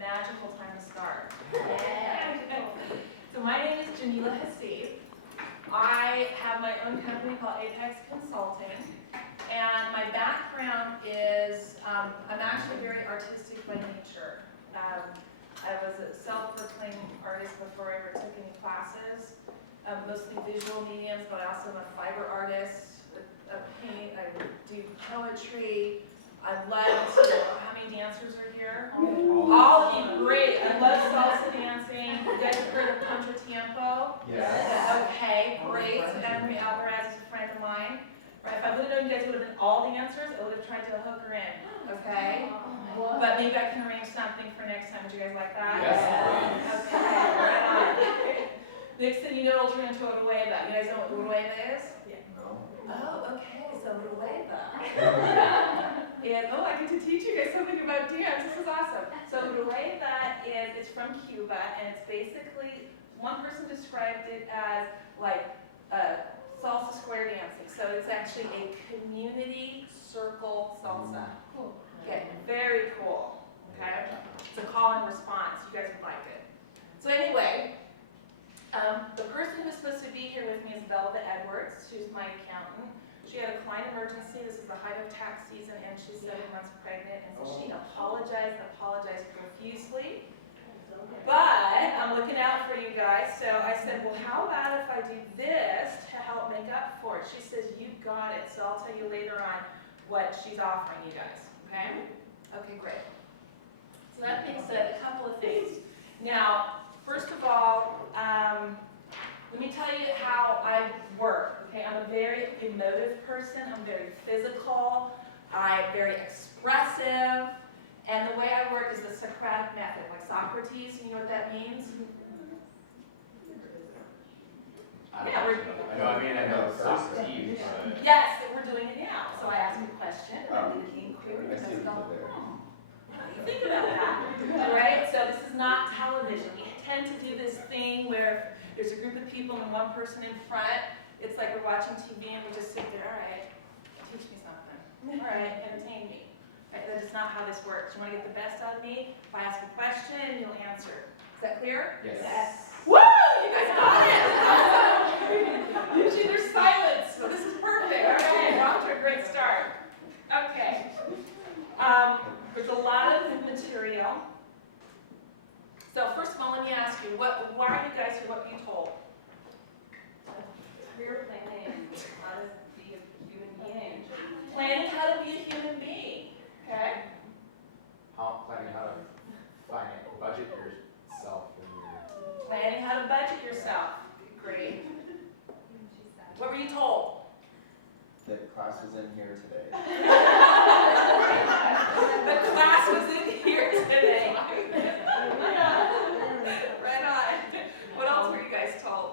magical time to start. So my name is Jamila Haseeb. I have my own company called Apex Consulting, and my background is I'm actually very artistic by nature. I was a self-proclaimed artist before I ever took any classes, mostly visual mediums, but I also am a fiber artist. I paint, I do poetry. I love to, how many dancers are here? All of you, great. I love salsa dancing. You guys have heard of Contratiempo? Yes. Okay, great. Emery Alvarez is a friend of mine. Right, if I would have known you guys would have been all dancers, I would have tried to hook her in. Okay? But maybe I can arrange something for next time. Would you guys like that? Yes, please. Okay, right on. Next thing you know, it'll turn into a rueda. You guys know what rueda is? No. Oh, okay, so rueda. And oh, I get to teach you guys something about dance. This is awesome. So rueda it's from Cuba, and it's basically, one person described it as like salsa square dancing. So it's actually a community circle salsa. Okay, very cool. Okay, it's a call and response. You guys would like it. So anyway. The person who's supposed to be here with me is Belva Edwards. She's my accountant. She had a client emergency. This is the height of tax season, and she's 7 months pregnant, and so she apologized profusely. But I'm looking out for you guys, so I said, well, how about if I do this to help make up for it? She says, you got it, so I'll tell you later on what she's offering you guys, okay? Okay, great. So that being said, a couple of things. Now, first of all, let me tell you how I work, okay? I'm a very emotive person, I'm very physical, I'm very expressive, and the way I work is the Socratic method, like Socrates, you know what that means? Yeah, I know Socrates. Yes, we're doing it now. So I ask you a question, and then you came clear, and you go, think about that, all right? So this is not television. We tend to do this thing where there's a group of people and one person in front. It's like we're watching TV and we just sit there, all right, teach me something. All right, entertain me. Right, that is not how this works. You want to get the best out of me? If I ask a question, you'll answer. Is that clear? Yes. Woo! You guys got it! Usually there's silence, so this is perfect. All right, we're off to a great start. Okay. There's a lot of material. So first of all, let me ask you, why are you guys here? What were you told? We were planning how to be a human being. Planning how to be a human being. Okay? Planning how to budget yourself. Planning how to budget yourself. Great. What were you told? That class was in here today. The class was in here today. Right on. What else were you guys told?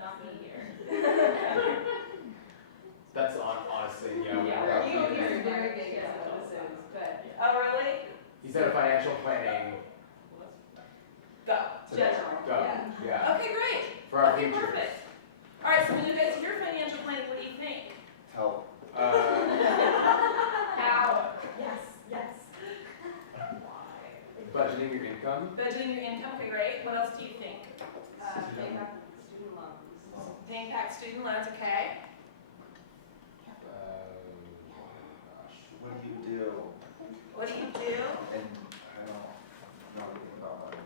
Not be here. That's honestly, You're very big at what this is, but Oh, really? He said financial planning. Go. general. Go. Yeah. Okay, great. For our Okay, future. perfect. All right, so when you guys hear financial planning, what do you think? Help. How? Yes. Budgeting your income. Budgeting your income, okay, great. What else do you think? Paying back student loans. Paying back student loans, okay. Gosh. What do you do? What do you do? And I don't know anything about money.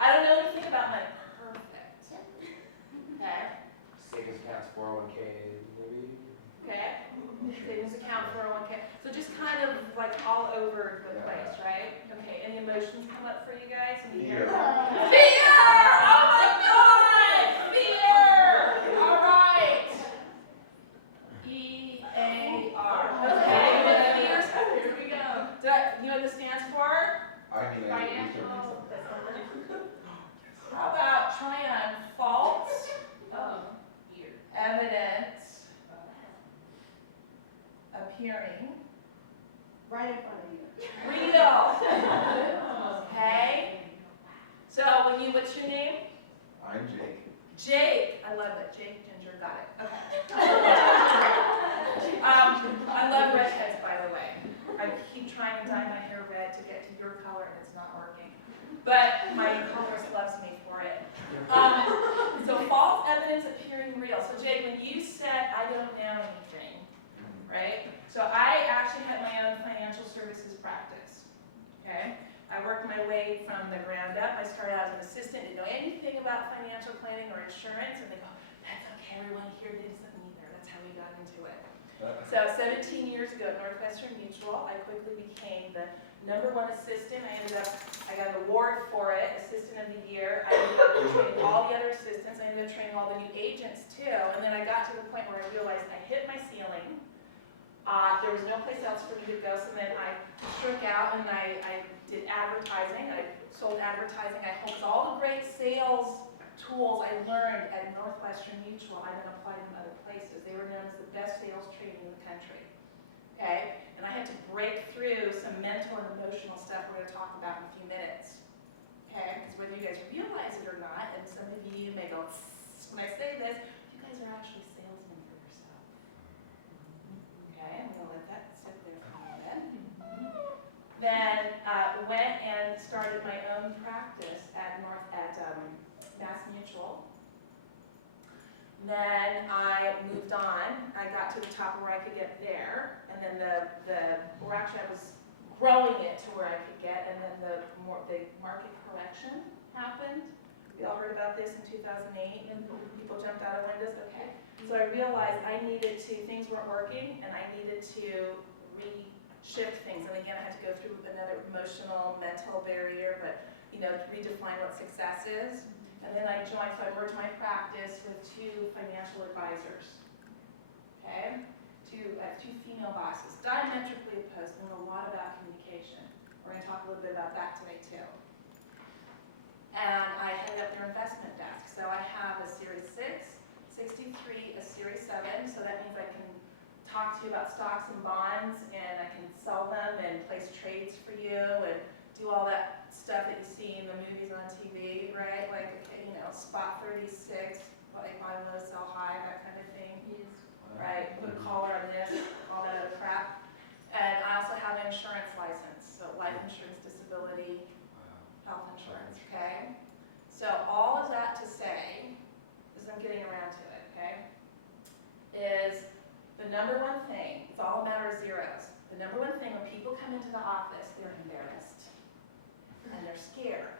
I don't know anything about money. Perfect. Okay. Savings accounts, 401k, maybe. Okay. Savings account, 401k. So just kind of like all over the place, right? Okay. Any emotions come up for you guys? Fear. Fear! Oh my God! Fear! All right. E-A-R. Okay. What fear? Here we go. You know what this stands for? I mean, Financial. How about try on false evidence appearing Right in front of you. real? Okay. So what's your name? I'm Jake. Jake. I love it. Jake Ginger. Got it. Okay. I love redheads, by the way. I I keep trying to dye my hair red to get to your color, and it's not working. But my colorist loves me for it. So false evidence appearing real. So Jake, when you said I don't know anything, right? So I actually had my own financial services practice, okay? I worked my way from the ground up. I started out as an assistant, didn't know anything about financial planning or insurance, and they go, that's okay, everyone here doesn't either. That's how we got into it. So 17 years ago at Northwestern Mutual, I quickly became the #1 assistant. I got an award for it, Assistant of the Year. I ended up training all the other assistants. I ended up training all the new agents too. And then I got to the point where I realized I hit my ceiling. There was no place else for me to go, so then I struck out and I did advertising. I sold advertising. I hooked all the great sales tools I learned at Northwestern Mutual. I then applied them other places. They were known as the best sales training in the country. Okay? And I had to break through some mental and emotional stuff we're going to talk about in a few minutes. Okay? Because whether you guys realize it or not, and some of you may go, when I say this, you guys are actually salesmen for yourself. Okay? I'm going to let that sit there for a minute. Then went and started my own practice at Mass Mutual. Then I moved on. I got to the top of where I could get there, and then or actually I was growing it to where I could get, and then the market correction happened. We all heard about this in 2008, and people jumped out of windows. Okay, so I realized things weren't working, and I needed to reshift things. And again, I had to go through another emotional, mental barrier, but redefine what success is. And then I merged my practice with 2 financial advisors. Okay? Two female bosses, diametrically opposed, and a lot about communication. We're going to talk a little bit about that today too. And I headed up their investment desk. So I have a Series 6, 63, a Series 7, so that means I can talk to you about stocks and bonds, and I can sell them and place trades for you and do all that stuff that you see in the movies on TV, right? Like, okay, spot 36, like buy low, sell high, that kind of thing. Yes. Right? Put a collar on this, all that other crap. And I also have an insurance license, so life insurance, disability, health insurance, okay? So all of that to say, as I'm getting around to it, okay, is the #1 thing, it's all a matter of zeros. The #1 thing when people come into the office, they're embarrassed and they're scared.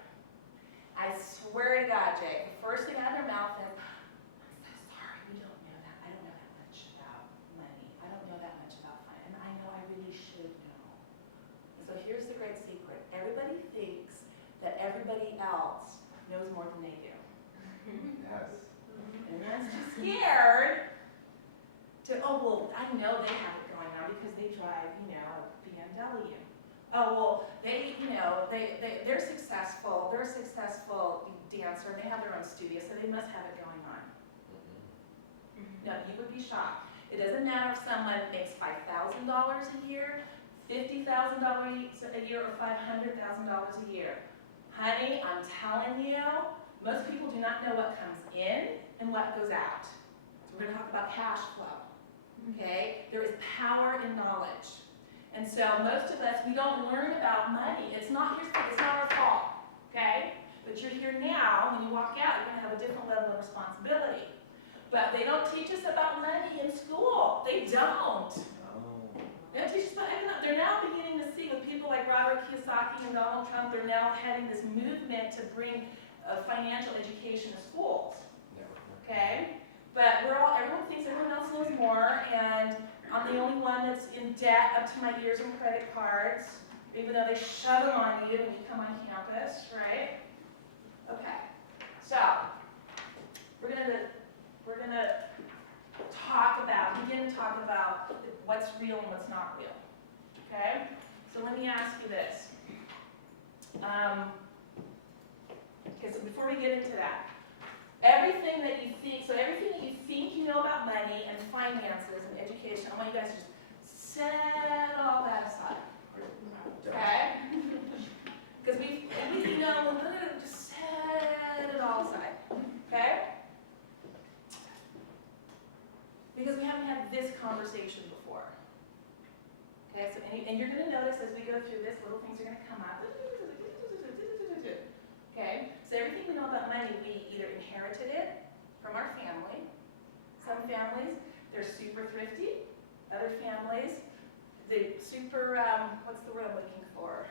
I swear to God, Jake, the first thing out of their mouth is, I'm so sorry, we don't know that. I don't know that much about money. I don't know that much about finance. And I know I really should know. And so here's the great secret. Everybody thinks that everybody else knows more than they do. Yes. And everyone's too scared to, oh, well, I know they have it going on because they drive, a BMW. Oh, well, they're successful. They're a successful dancer, and they have their own studio, so they must have it going on. No, you would be shocked. It doesn't matter if someone makes $5,000 a year, $50,000 a year, or $500,000 a year. Honey, I'm telling you, most people do not know what comes in and what goes out. So we're going to talk about cash flow. Okay? There is power in knowledge. And so most of us, we don't learn about money. It's not our fault, okay? But you're here now, when you walk out, you're going to have a different level of responsibility. But they don't teach us about money in school. They don't. They don't teach us about economics. They're now beginning to see with people like Robert Kiyosaki and Donald Trump, they're now heading this movement to bring financial education to schools, okay? But everyone thinks everyone else knows more, and I'm the only one that's in debt up to my ears in credit cards, even though they shove them on you when you come on campus, right? Okay, so we're gonna begin to talk about what's real and what's not real. Okay? So let me ask you this. Okay, so before we get into that, everything that you think you know about money and finances and education, I want you guys to just set all that aside. Okay? Because we just set it all aside. Okay? Because we haven't had this conversation before. Okay, so And you're gonna notice as we go through this, little things are gonna come up. Okay, so everything we know about money, we either inherited it from our family. Some families, they're super thrifty. Other families, they're super, what's the word I'm looking for?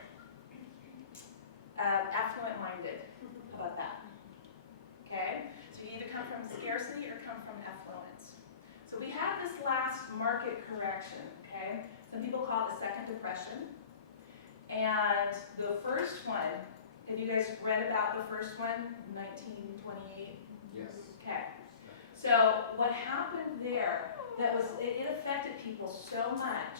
Affluent minded. How about that? Okay, so you either come from scarcity or come from affluence. So we had this last market correction, okay? Some people call it the Second Depression. And the first one, have you guys read about the first one, 1928? Yes. Okay. So what happened there, it affected people so much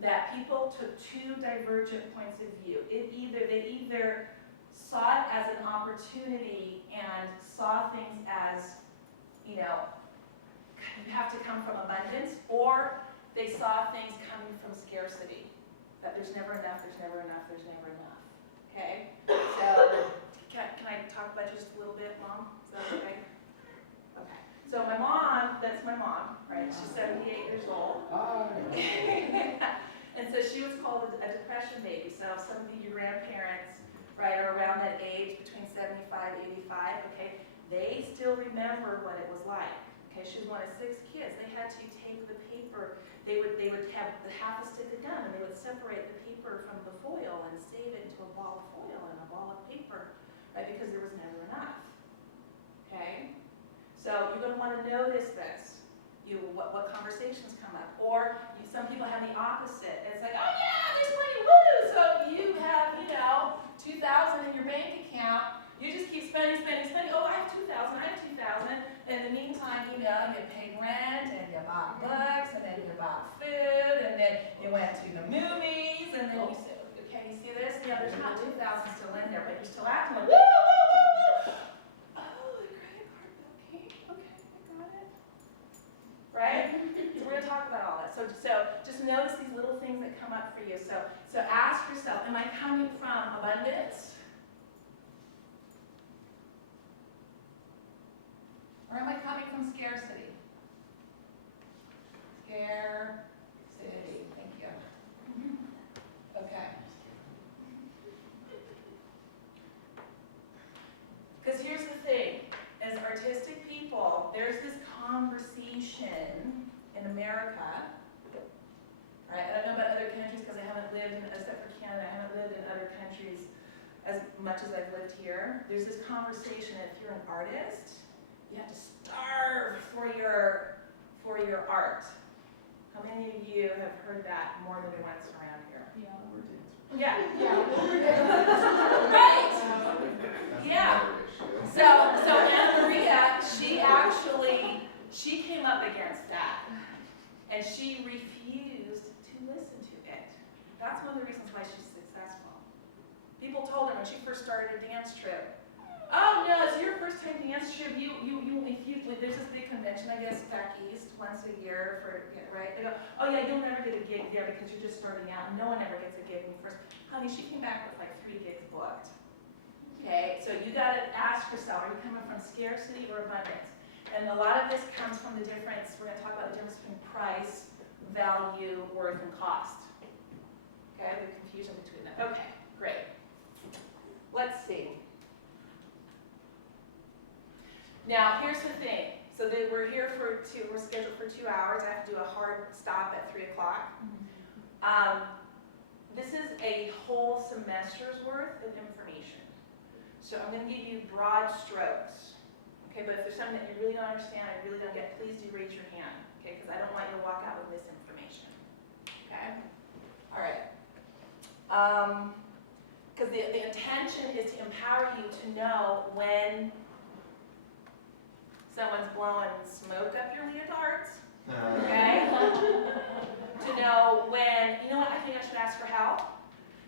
that people took two divergent points of view. They either saw it as an opportunity and saw things as, you have to come from abundance, or they saw things coming from scarcity, that there's never enough, there's never enough, there's never enough. Okay? So, can I talk about you just a little bit, Mom? Is that okay? Okay. So my mom, that's my mom, right? She's 78 years old. And so she was called a depression baby. So some of your grandparents, right, are around that age, between 75, 85, okay? They still remember what it was like. Okay, she was one of 6 kids. They had to take the paper. They would have the half a stick of gum, and they would separate the paper from the foil and save it into a ball of foil and a ball of paper, right? Because there was never enough. Okay, so you're going to want to notice this. What conversations come up, or some people have the opposite. It's like, oh yeah, there's money, woo! So you have, 2,000 in your bank account. You just keep spending. Oh, I have 2,000. I have 2,000. In the meantime, you paid rent, and you bought books, and then you bought food, and then you went to the movies, and then you said, okay, you see this? Yeah, there's not 2,000 still in there, but you're still acting like, woo, woo, woo, woo. Oh, the credit card bill came. Okay, I got it. Right? So we're going to talk about all that. So just notice these little things that come up for you. So ask yourself, am I coming from abundance? Or am I coming from scarcity? Scarcity. Thank you. Okay. Because here's the thing. As artistic people, there's this conversation in America, right? I don't know about other countries because I haven't lived in, except for Canada, I haven't lived in other countries as much as I've lived here. There's this conversation that if you're an artist, you have to starve for your art. How many of you have heard that more than once around here? Yeah. Right. Yeah. So Anna Maria, she came up against that, and she refused to listen to it. That's one of the reasons why she's successful. People told her when she first started a dance troupe, oh no, it's your first time dance troupe. There's this big convention, I guess, back east once a year right? They go, oh yeah, you'll never get a gig there because you're just starting out. No one ever gets a gig when first. Honey, she came back with like 3 gigs booked. Okay, so you got to ask yourself, are you coming from scarcity or abundance? And a lot of this comes from the difference. We're going to talk about the difference between price, value, worth, and cost. Okay, the confusion between them. Okay, great. Let's see. Now, here's the thing. So we're here we're scheduled for 2 hours. I have to do a hard stop at 3 o'clock. This is a whole semester's worth of information. So I'm going to give you broad strokes. Okay, but if there's something that you really don't understand, I really don't get, please do raise your hand. Okay, because I don't want you to walk out with misinformation. Okay? All right. Because the intention is to empower you to know when someone's blowing smoke up your leotards, okay? To know when, you know what, I think I should ask for help.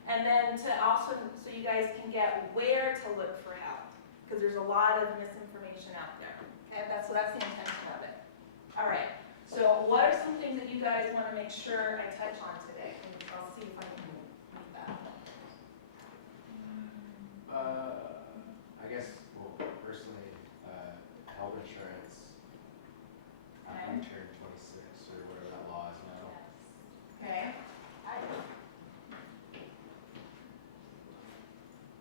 And then to also, so you guys can get where to look for help. Because there's a lot of misinformation out there. Okay, so that's the intention of it. All right, so what are some things that you guys want to make sure I touch on today? I'll see if I can meet that. I guess, well, personally, health insurance. I Okay. turned 26 or whatever that law is now. Okay.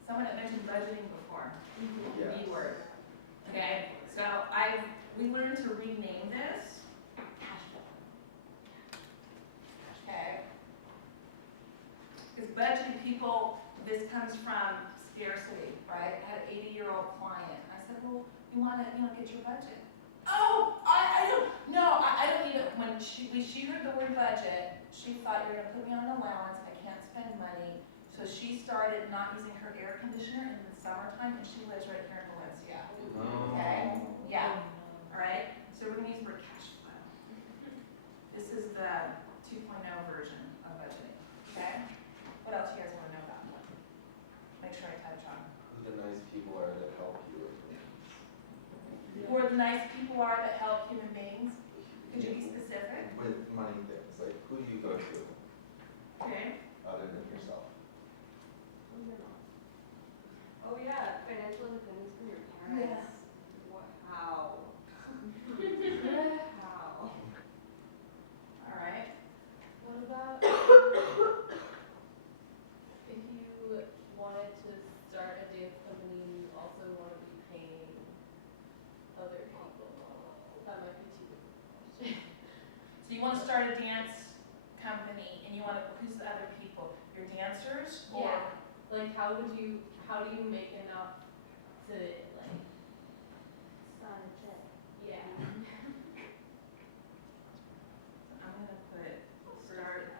Someone had mentioned budgeting before, Yes. B word. Okay, so we learned to rename this. Okay. Because budgeting people, this comes from scarcity, right? I had an 80-year-old client. I said, well, you want to get your budget. Oh, I don't, no, I don't need it. When she heard the word budget, she thought you're going to put me on an allowance. I can't spend money. So she started not using her air conditioner in the summertime, and she lives right here in Valencia. Okay? Yeah. All right? So we're going to use the word cash flow. This is the 2.0 version of budgeting. Okay? What else you guys want to know about? Make sure I touch on. Who the nice people are that help you with things. Who are the nice people are that help human beings? Could you be specific? With money things, like who do you go to Okay. other than yourself? Oh yeah, financial independence from your parents. Wow. Wow. All right. What about if you wanted to start a dance company, you also want to be paying other people? That might be too big of a question. So you want to start a dance company, and you want to, who's the other people? Your dancers? Or Yeah. Like how do you make enough to like, Sign a check. yeah. I'm going to put start.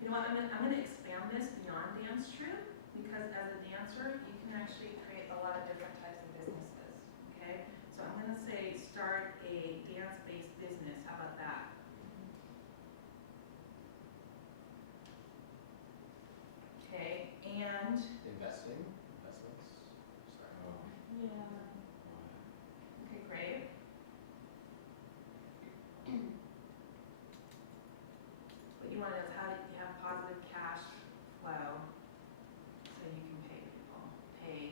You know what? I'm going to expand this beyond dance troupe, because as a dancer, you can actually create a lot of different types of businesses. Okay? So I'm going to say start a dance-based business. How about that? Okay, and Investments. Sorry. Yeah. okay, great. What you want to know is how you have positive cash flow so you can pay people, pay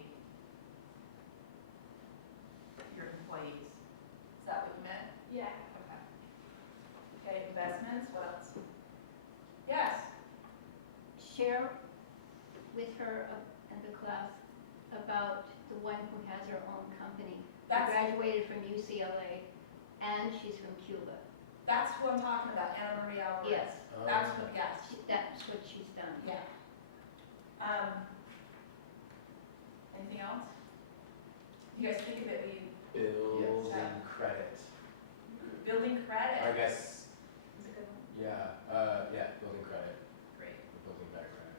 your employees. Is that what you meant? Yeah. Okay. Okay, investments, what else? Yes, Share with her and the class about the one who has her own company. that's, Graduated from UCLA, and she's from Cuba. that's who I'm talking about, Anna Maria Alvarez. Yes, That's what, yes, that's what she's done. yeah. Anything else? You guys think of it, Building Yes. credit. building credit. Or I guess, That's a good one. yeah, building credit. Great. Building back credit.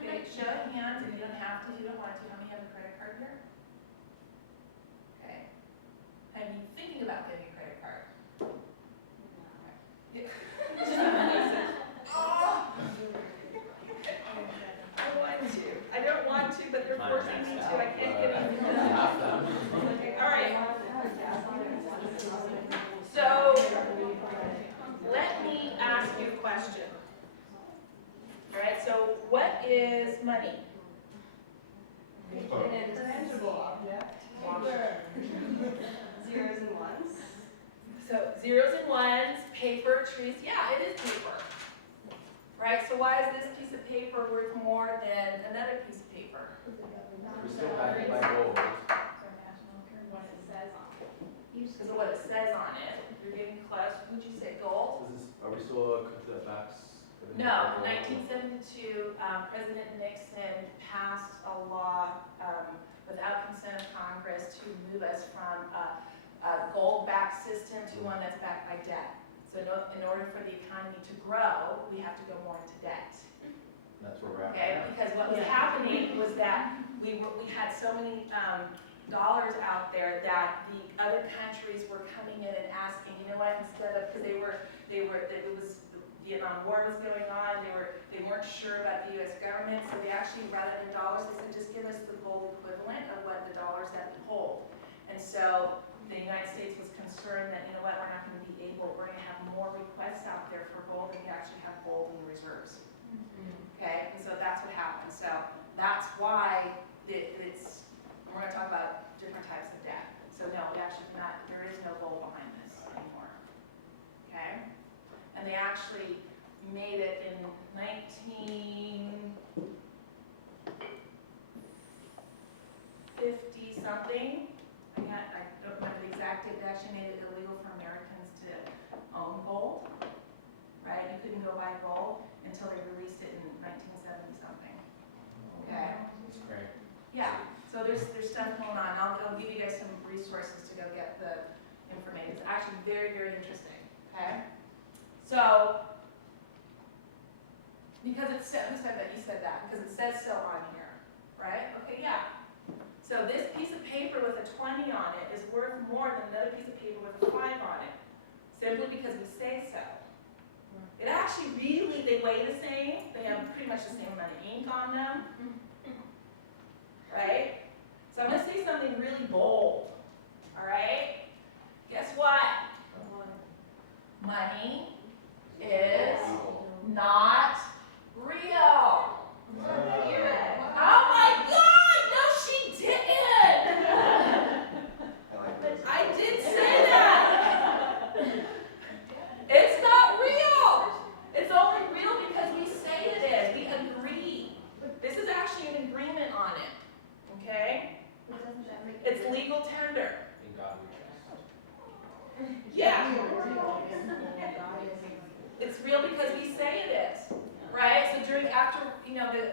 Okay, show of hands, if you don't have to, you don't want to, how many have a credit card here? Okay. Have you thinking about getting a credit card? Yeah. Oh! I want to. I don't want to, but they're forcing me to. I can't get anything done. All right. So, let me ask you a question. All right, so what is money? An intangible object. Zeros and ones. So zeros and ones, paper, trees, yeah, it is paper. Right, so why is this piece of paper worth more than another piece of paper? We're still backed by gold. What it says on it. Because of what it says on it. You're getting close, would you say gold? Are we still to the backs? No, 1972, President Nixon passed a law without consent of Congress to move us from a gold-backed system to one that's backed by debt. So in order for the economy to grow, we have to go more into debt. That's where we're at. Okay, because what was happening was that we had so many dollars out there that the other countries were coming in and asking, you know what, instead of, because it was the Vietnam War was going on, they weren't sure about the U.S. government, so they actually, rather than dollars, they said, just give us the gold equivalent of what the dollars that we hold. And so the United States was concerned that, you know what, we're not going to be able, we're going to have more requests out there for gold than we actually have gold in the reserves. Okay, and so that's what happened. So that's why it's, we're going to talk about different types of debt. So no, we actually cannot, there is no gold behind this anymore. Okay? And they actually made it in 19, actually made it illegal for Americans to own gold, right? You couldn't go buy gold until they released it in 1970 something. Okay. That's great. Yeah. So there's stuff going on. I'll give you guys some resources to go get the information. It's actually very, very interesting. Okay. So because it said, who said that? You said that because it says so on here, right? Okay. Yeah. So this piece of paper with a 20 on it is worth more than another piece of paper with a 5 on it, simply because we say so. It actually really, they weigh the same. They have pretty much the same amount of ink on them, right? So I'm going to say something really bold, all right? Guess what? Money is not real. Oh my God, no she didn't. I like those. I did say that. It's not real. It's only real because we say it is. We agree. This is actually an agreement on it, okay? It's legal tender. In God we trust. Yeah. It's real because we say it is, right? So after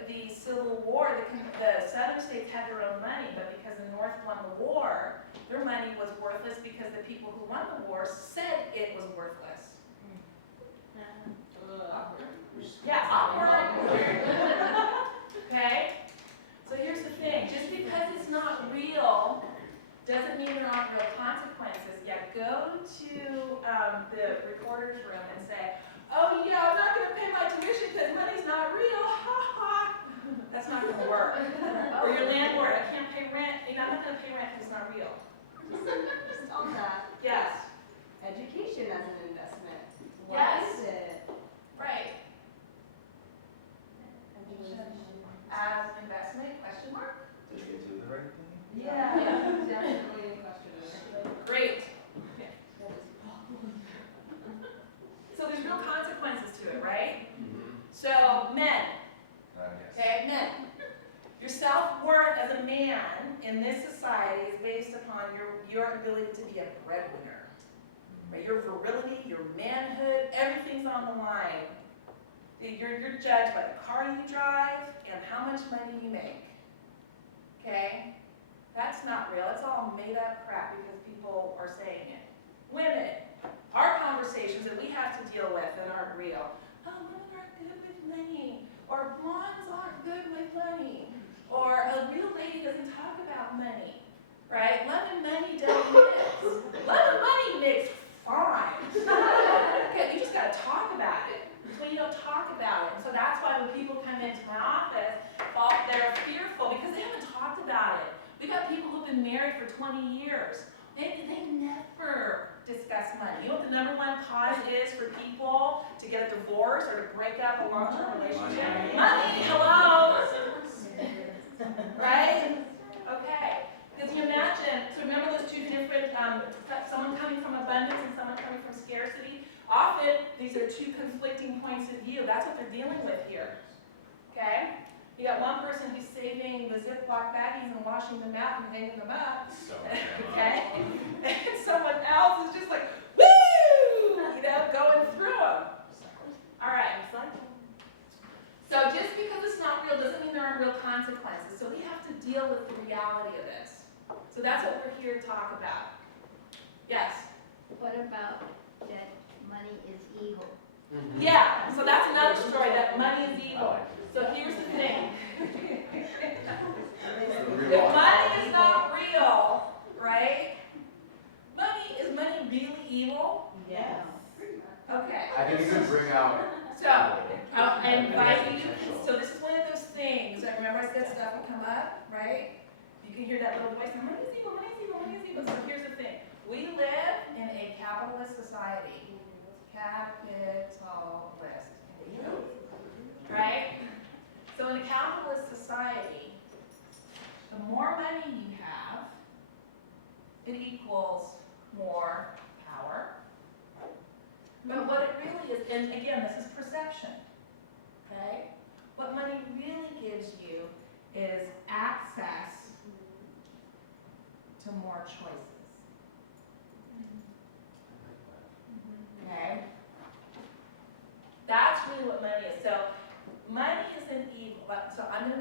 the Civil War, the Southern states had their own money, but because the North won the war, their money was worthless because the people who won the war said it was worthless. Yeah, awkward. Okay? So here's the thing. Just because it's not real doesn't mean there aren't real consequences. Yeah, go to the recorder's room and say, oh yeah, I'm not going to pay my tuition because money's not real. Ha ha. That's not going to work. Or your landlord, I can't pay rent. I'm not going to pay rent because it's not real. Just on that, Yes. education as an investment. What Yes. is it? Right. As investment, question mark? Did they do the right thing? Yeah, definitely a question. Great. So there's real consequences to it, right? So men, Yes. okay, men. Your self-worth as a man in this society is based upon your ability to be a breadwinner. Right? Your virility, your manhood, everything's on the line. You're judged by the car you drive and how much money you make. Okay? That's not real. It's all made up crap because people are saying it. Women, our conversations that we have to deal with that aren't real. Oh, women aren't good with money. Or blondes aren't good with money. Or a real lady doesn't talk about money. Right? Love and money don't mix. Love and money mix fine. Okay, you just got to talk about it. When you don't talk about it. And so that's why when people come into my office, they're fearful because they haven't talked about it. We've got people who've been married for 20 years. They never discuss money. You know what the number one cause is for people to get a divorce or to break up a long-term relationship? Money, hello? Right? Okay. Because you imagine, so remember those two different, someone coming from abundance and someone coming from scarcity? Often, these are two conflicting points of view. That's what they're dealing with here. Okay? You got one person who's saving the Ziploc baggies and washing them out and hanging them up. So Okay? And someone else is just like, woo! Going through them. All right. So just because it's not real doesn't mean there aren't real consequences. So we have to deal with the reality of this. So that's what we're here to talk about. Yes? What about that money is evil? Yeah, so that's another story, that money is evil. So here's the thing. If money is not real, right? Is money really evil? Yes. Okay. I can even bring out. So, I invite you, so this is one of those things, I remember I said stuff will come up, right? You can hear that little voice, money is evil, money is evil, money is evil. So here's the thing. We live in a capitalist society. Capitalist. Right? So in a capitalist society, the more money you have, it equals more power. But what it really is, and again, this is perception, okay? What money really gives you is access to more choices.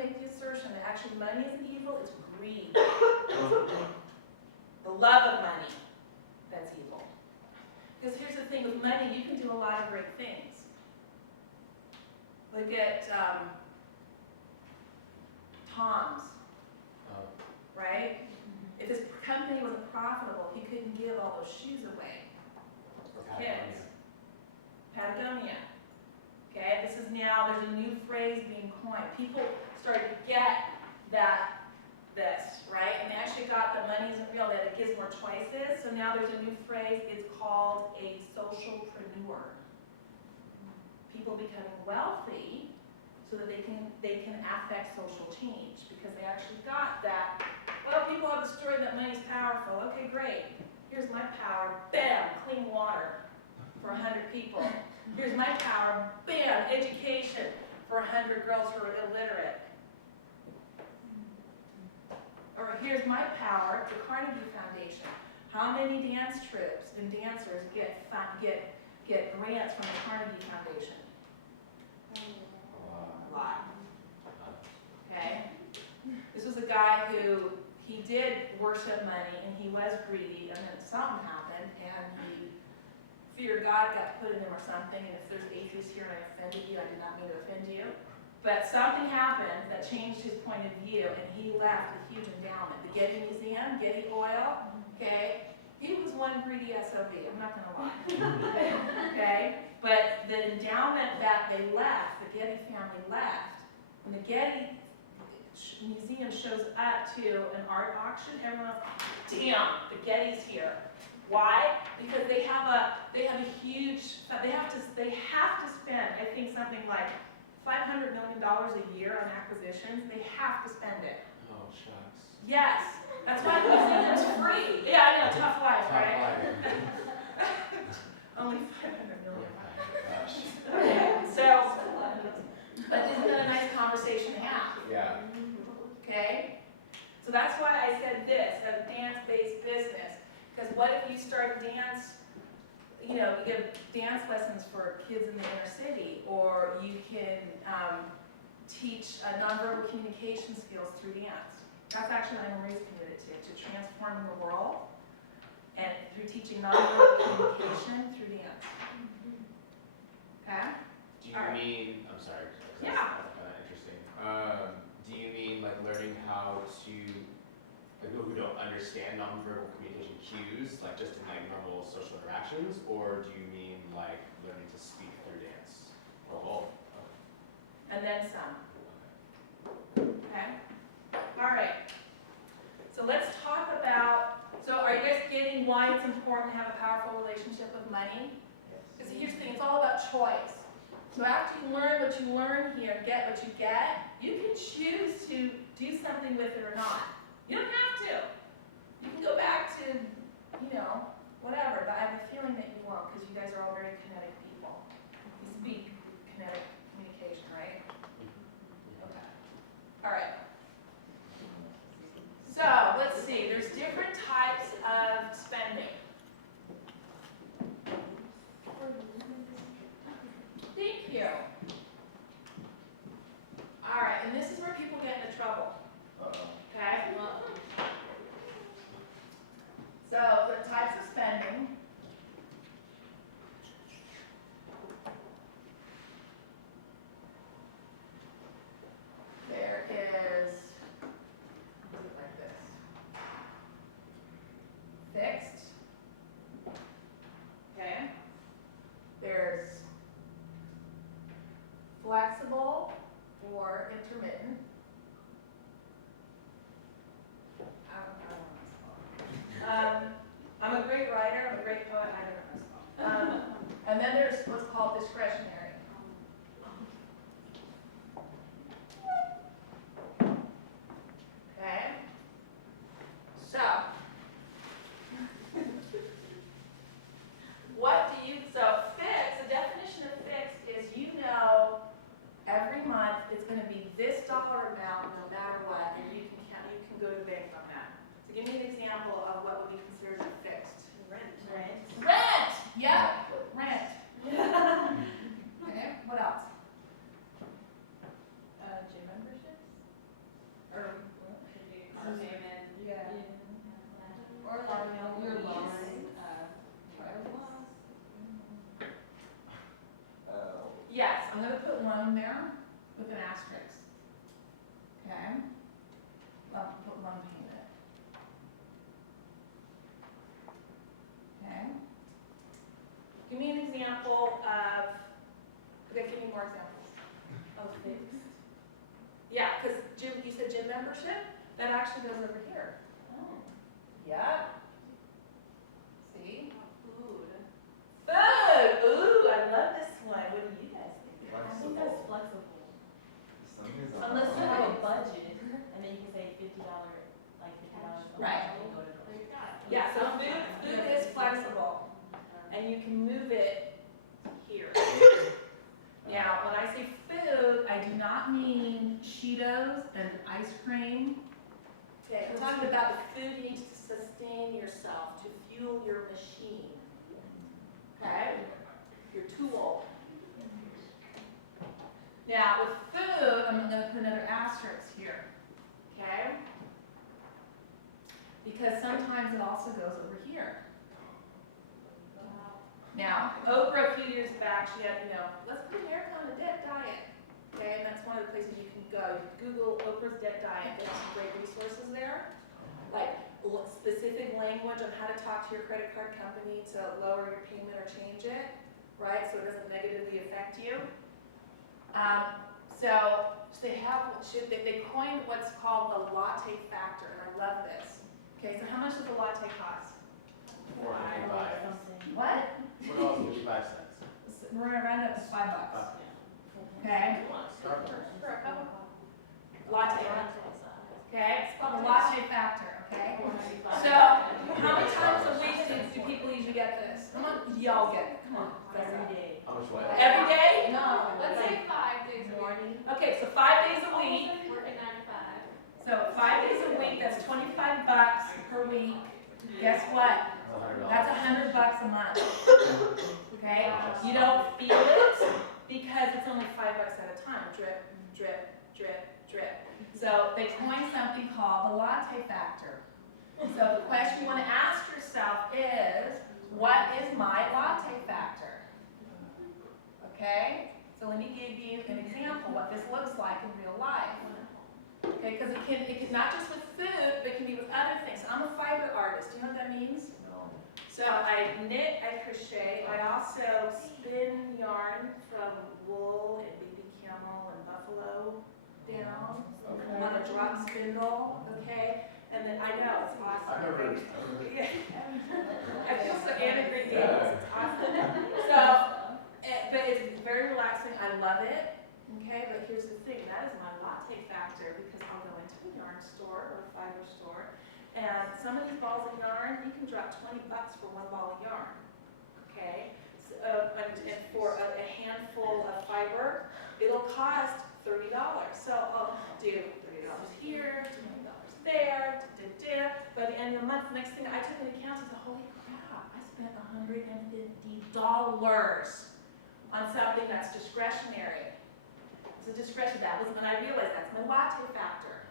make the assertion that actually money isn't evil, it's greed. The love of money, that's evil. Because here's the thing, with money, you can do a lot of great things. Look at Tom's, right? If his company wasn't profitable, he couldn't give all those shoes away for kids. Patagonia. Okay, this is now, there's a new phrase being coined. People started to get this, right? And they actually got the money isn't real, that it gives more choices. So now there's a new phrase, it's called a socialpreneur. People becoming wealthy so that they can affect social change because they actually got that. Well, people have the story that money's powerful. Okay, great. Here's my power. Bam, clean water for 100 people. Here's my power. Bam, education for 100 girls who are illiterate. Or here's my power, the Carnegie Foundation. How many dance troupes and dancers get grants from the Carnegie Foundation? A lot. Okay? This was a guy who, he did worship money and he was greedy, and then something happened and he feared God got put in him or something, and if there's atheists here and I offended you, I did not mean to offend you. But something happened that changed his point of view and he left a huge endowment. The Getty Museum, Getty Oil, okay? He was one greedy SOB, I'm not gonna lie. Okay? But the endowment that they left, the Getty family left, when the Getty Museum shows up to an art auction, everyone else, damn, the Getty's here. Why? Because they have a huge, they have to spend, I think something like $500 million a year on acquisitions. They have to spend it. Oh, shucks. Yes, that's why the museum's free. Yeah, I know, tough life, right? Only $500 million. Gosh. Okay, so, but isn't that a nice conversation to have? Yeah. Okay? So that's why I said this, a dance-based business. Because what if you start dance, you know, you give dance lessons for kids in the inner city, or you can teach nonverbal communication skills through dance. That's actually what Marie's committed to transforming the world, and through teaching nonverbal communication through dance. Okay? Do you All right. mean, I'm sorry, Yeah. that's kind of interesting. Do you mean like learning how to, like people who don't understand nonverbal communication cues, like just in like normal social interactions, or do you mean like learning to speak through dance? Or both? And then some. Okay? All right. So let's talk about, so are you guys getting why it's important to have a powerful relationship with money? Because here's the thing, it's all about choice. So after you learn what you learn here, get what you get, you can choose to do something with it or not. You don't have to. You can go back to, you know, whatever, but I have a feeling that you won't because you guys are all very kinetic people. You speak kinetic communication, right? Okay. All right. So let's see, there's different types of spending. Thank you. All right, and this is where people get into trouble. Okay? So the types of spending. There is, let's do it like this. Fixed. Okay? There's flexible or intermittent. I'm a great writer, I'm a great poet, I don't know myself. And then there's what's called discretionary. Okay? So, fixed, the definition of fixed is you know every month it's going to be this dollar amount no matter what, and you can go to the bank from that. So give me an example of what would be considered fixed. Rent. Rent! Yep, rent. Okay, what else? Gym memberships? asterisk. Okay? Put one payment. Okay? Give me an example of, okay, give me more examples of fixed. Yeah, because gym, you said gym membership, that actually goes over here. Oh. Yeah. See? Food. Food! Ooh, I love this one. What do you guys think? I think that's flexible. Some is Unless you have a Right. budget, and then you can say $50, like $50 a month, Right. and go to the place. Yeah, so food is flexible, and you can move it here. Now, when I say food, I do not mean Cheetos and ice cream. Okay, I'm talking about the food you need to sustain yourself, to fuel your machine. Okay? Your tool. Now, with food, I'm going to put another asterisk here. Okay? Because sometimes it also goes over here. Now, Oprah a few years back, she had, let's put America on a debt diet. Okay, and that's one of the places you can go. You Google Oprah's debt diet. There's some great resources there, like specific language on how to talk to your credit card company to lower your payment or change it, right? So it doesn't negatively affect you. So they coined what's called the latte factor, and I love this. Okay, so how much does a latte cost? $4.55. What? $4.55. We're gonna round it up to $5. Okay? Come on, Starbucks. For a cup of Latte. Okay? It's called the latte factor, okay? coffee. So, how many times a week do people usually get this? Come on, y'all get it. Come on. Every day. How much what? Every day? No. Let's say 5 days a week. Okay, so 5 days a week. Working 9 to 5. So 5 days a week, that's $25 per week. Guess what? That's $100 a month. Okay? You don't feel it because it's only $5 at a time. Drip, drip, drip, drip. So they coined something called the latte factor. So the question you want to ask yourself is, what is my latte factor? Okay? So let me give you an example what this looks like in real life. Okay, because it can not just with food, but it can be with other things. I'm a fiber artist. Do you know what that means? No. So I knit, I crochet. I also spin yarn from wool and baby camel and buffalo down on a drop spindle. Okay, and then I know it's awesome. Yeah. I feel so Anna Green Gables. It's awesome. So, but it's very relaxing. I love it. Okay, but here's the thing, that is my latte factor because I'll go into a yarn store or a fiber store, and some of these balls of yarn, you can drop $20 for one ball of yarn. Okay, so, and for a handful of fiber, it'll cost $30. So I'll do $30 here, $20 there, by the end of the month, the next thing I took into account is, holy crap, I spent $150 on something that's discretionary. So discretion, that was when I realized that's my latte factor.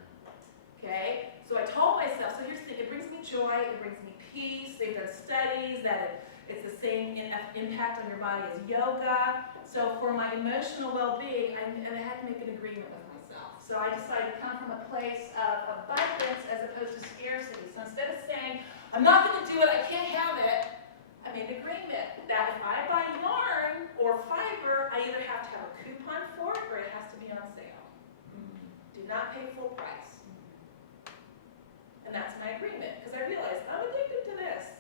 Okay? So I told myself, so here's the thing, it brings me joy, it brings me peace. They've done studies that it's the same impact on your body as yoga. So for my emotional well-being, I had to make an agreement with myself. So I decided to come from a place of abundance as opposed to scarcity. So instead of saying, I'm not going to do it, I can't have it, I made an agreement that if I buy yarn or fiber, I either have to have a coupon for it or it has to be on sale. Do not pay full price. And that's my agreement, because I realized I'm addicted to this.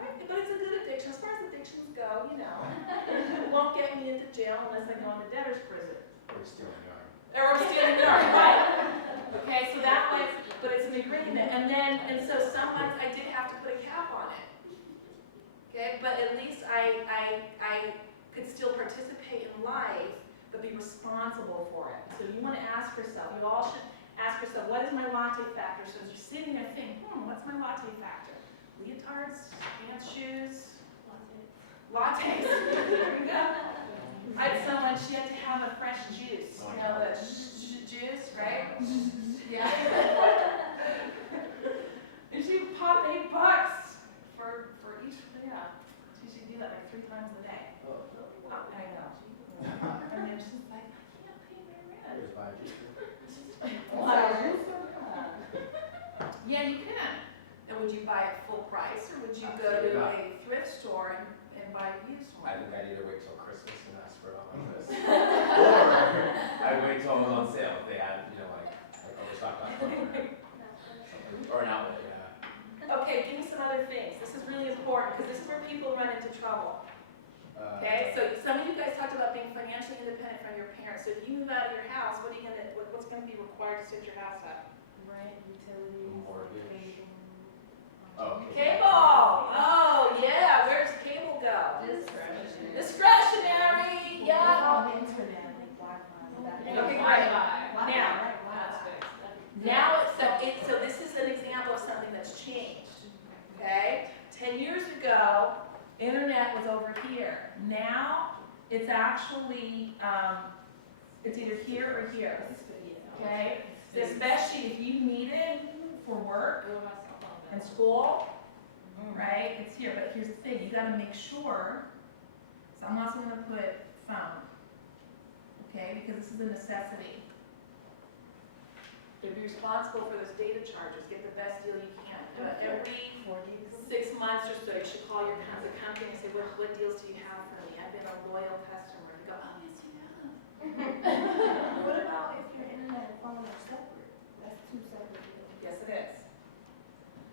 Right? But it's a good addiction. As far as addictions go, it won't get me into jail unless I go into debtor's prison. Or stealing yarn. Or stealing yarn, right? Okay, so that way, but it's an agreement. And so some months I did have to put a cap on it. Okay, but at least I could still participate in life, but be responsible for it. So you want to ask yourself, you all should ask yourself, what is my latte factor? So as you're sitting there thinking, what's my latte factor? Leotards, pants, shoes, lattes. There you go. I had someone, she had to have a fresh juice. You know, the juice, right? Yeah. And she would pop $8 for each, she should do that like 3 times a day. I know. And then she's like, I can't pay my rent. juice. Yeah, you can. And would you buy it full price, or would you go to Absolutely not. a thrift store and buy a used I one? think I need to wait till Christmas and ask for it on my list. Or I wait till it was on sale if they had, like Overstock.com or an outlet, yeah. Okay, give me some other things. This is really important, because this is where people run into trouble. Okay, so some of you guys talked about being financially independent from your parents. So if you move out of your house, what's gonna be required to set your house up? Rent, utilities, Mortgage. cable. Oh, okay. Cable! Oh, yeah, where does cable go? Discretionary. Discretionary, yeah. Internet, like Wi-Fi. Okay, great. Wi-Fi. Now, That's fixed. so this is an example of something that's changed, okay? 10 years ago, internet was over here. Now, it's actually, it's either here or here, okay? Especially if you need it for work and school, right? It's here, but here's the thing, you gotta make sure, so I'm also gonna put phone, okay? Because this is a necessity. You'll be responsible for those data charges, get the best deal you can. But every 6 months or so, you should call the company and say, what deals do you have for me? I've been a loyal customer. You go, oh, yes, you have. What about if your internet and phone are separate? That's two separate deals. Yes, it is.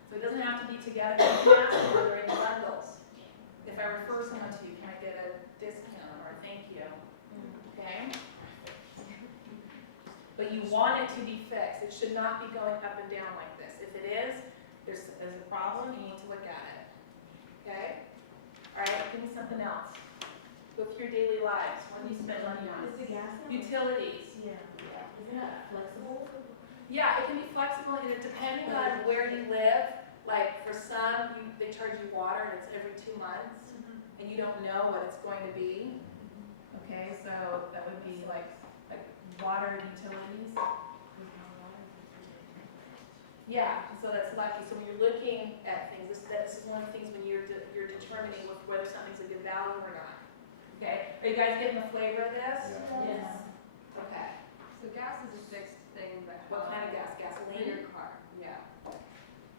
So it doesn't have to be together, you can ask them whether they're in bundles. If I refer someone to you, can I get a discount or a thank you? Okay? But you want it to be fixed. It should not be going up and down like this. If it is, there's a problem, you need to look at it. Okay? All right, give me something else. With your daily lives, what do you spend money on? Is the gas now? Utilities. Yeah. Isn't that flexible? Yeah, it can be flexible, and it depending on where you live. Like for some, they charge you water, and it's every 2 months, and you don't know what it's going to be. Okay, so that would be like water utilities. Yeah, so that's lucky. So when you're looking at things, this is one of the things when you're determining whether something's a good value or not. Okay, are you guys getting the flavor of this? Yeah. Yes. Okay. So gas is a fixed thing, but What kind of gas? for Gasoline? your car? Yeah.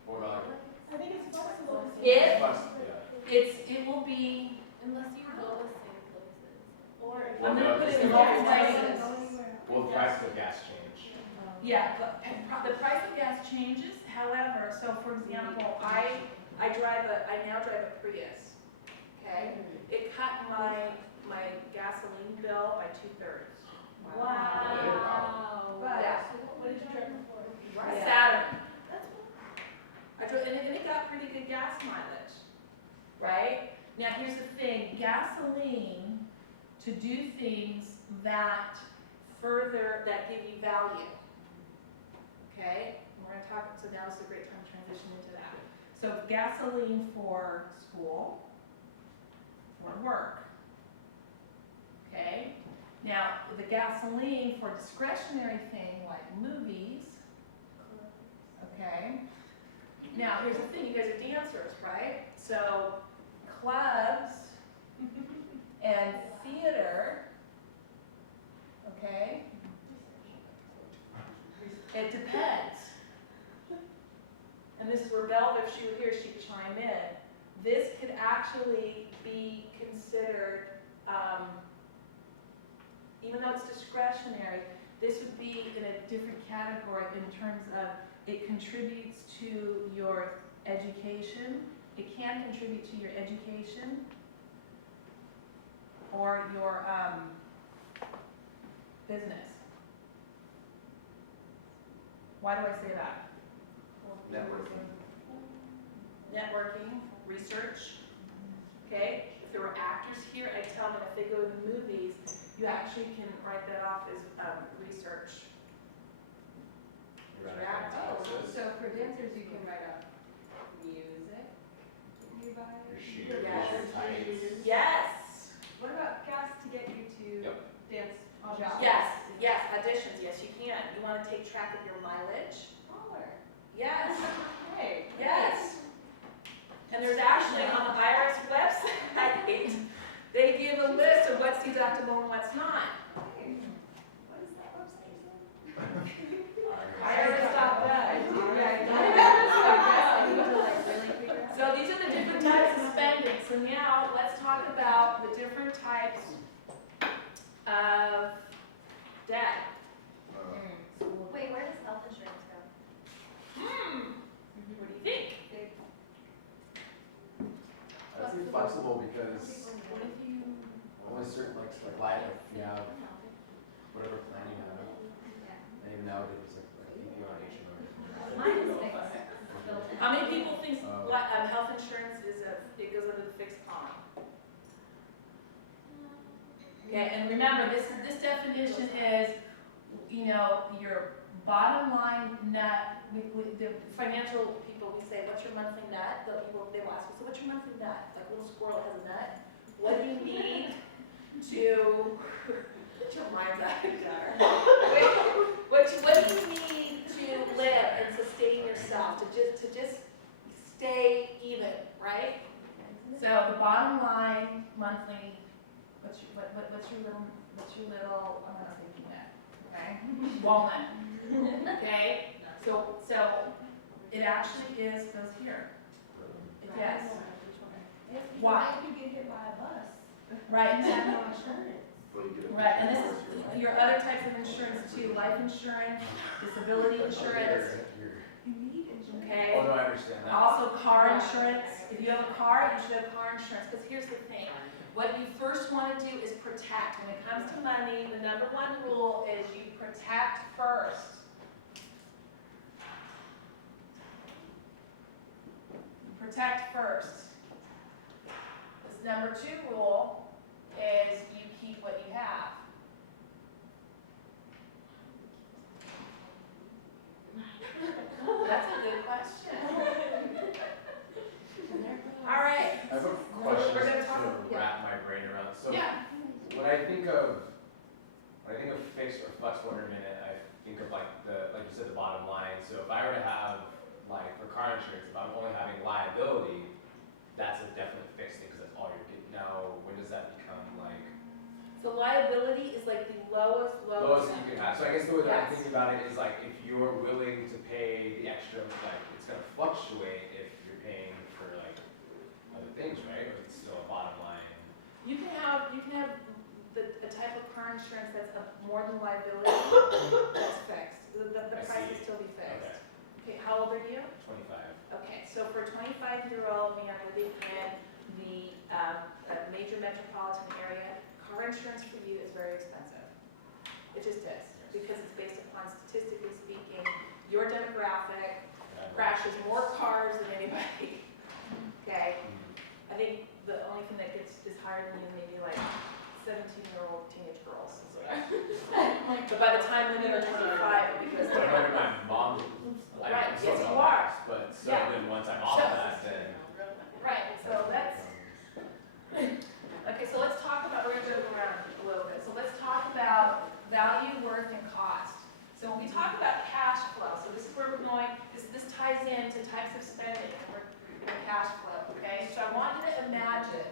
Or like, I think it's flexible. If yeah. it will be. Unless you go the same places. Or if I'm gonna put it in Go different anywhere. places. Well, the price of gas change. Yeah, the price of gas changes. However, so for example, I now drive a Prius. Okay, it cut my gasoline bill by 2/3. Wow. But, Yeah. what did you drive before? A Saturn. I drove, and it got pretty good gas mileage, right? Now here's the thing: gasoline to do things that give you value. Okay, we're going to talk. So now is a great time to transition into that. So gasoline for school, for work. Okay. Now the gasoline for discretionary thing like movies. Okay. Now here's the thing: you guys are dancers, right? So clubs and theater. Okay. It depends. And this is where Belva, if she were here, she could chime in. This could actually be considered, even though it's discretionary, this would be in a different category in terms of it contributes to your education. It can contribute to your education or your business. Why do I say that? Networking. Networking, research. Okay? If there were actors here, I'd tell them if they go to the movies, you actually can write that off as research. You're Yeah. analysis. So for dancers, you can write up music you buy. Your shoes, Yes. your tights. Yes. What about gas to get you to Yep. dance jobs? Yes, auditions, yes, you can. You want to take track of your mileage? Yes, Hey. yes. And there's actually on the IRS website, they give a list of what's deductible and what's not. What is that website? flexible because What if you, only certain like life, if you have whatever plan you have, and even nowadays it's like PPO or HMO. Mine is fixed. How many people think Oh. health insurance it goes under the fixed column? Okay, and remember, this definition is, your bottom line net, with the financial people, we say, what's your monthly net? The people, they will ask you, so what's your monthly net? Like a little squirrel has a nut. What do you need to, get your minds out of there. What do you need to live and sustain yourself, to just stay even, right? So the bottom line monthly, what's your little, I'm not saying peanut, okay? Walnut, okay? So it actually goes here. Yes. Why? If you get hit by a bus, Right, you have no insurance. right, and this is your other types of insurance too, life insurance, disability insurance, You need insurance. okay? Oh, no, I understand that. Also car insurance, if you have a car, you should have car insurance, because here's the thing. What you first want to do is protect. When it comes to money, the number one rule is you protect first. You protect first. This number two rule is you keep what you have. That's a good question. All right. I have a We're question gonna just talk- to yeah. wrap my brain around. So Yeah. when I think of fixed or flexible intermittent, I think of like you said, the bottom line. So if I were to have like for car insurance, if I'm only having liability, that's a definite fixed thing because that's all you're getting. Now, when does that become like So liability is like the lowest lowest you can have? So I guess the way that I'm Yes. thinking about it is like if you're willing to pay the extra, like it's gonna fluctuate if you're paying for like other things, right? Or it's still a bottom line. You can have a type of car insurance that's more than liability, that's fixed. The I price will see. still be Okay, fixed. Okay, how old are you? 25. Okay, so for a 25-year-old, we are living in the major metropolitan area. Car insurance for you is very expensive. It just is, because it's based upon, statistically speaking, your demographic crashes more cars than anybody. Okay, I think the only thing that gets is higher than you maybe like 17-year-old teenage girls. But by the time women are 25, because But I remember my mom, Right, I still yes, know you are. this, but so Yeah. then once I'm off of that, then. right, so that's, okay, so let's talk about, we're gonna go around a little bit. So let's talk about value, worth, and cost. So when we talk about cash flow, so this is where we're going, this ties into types of spending, we're doing cash flow, okay? So I want you to imagine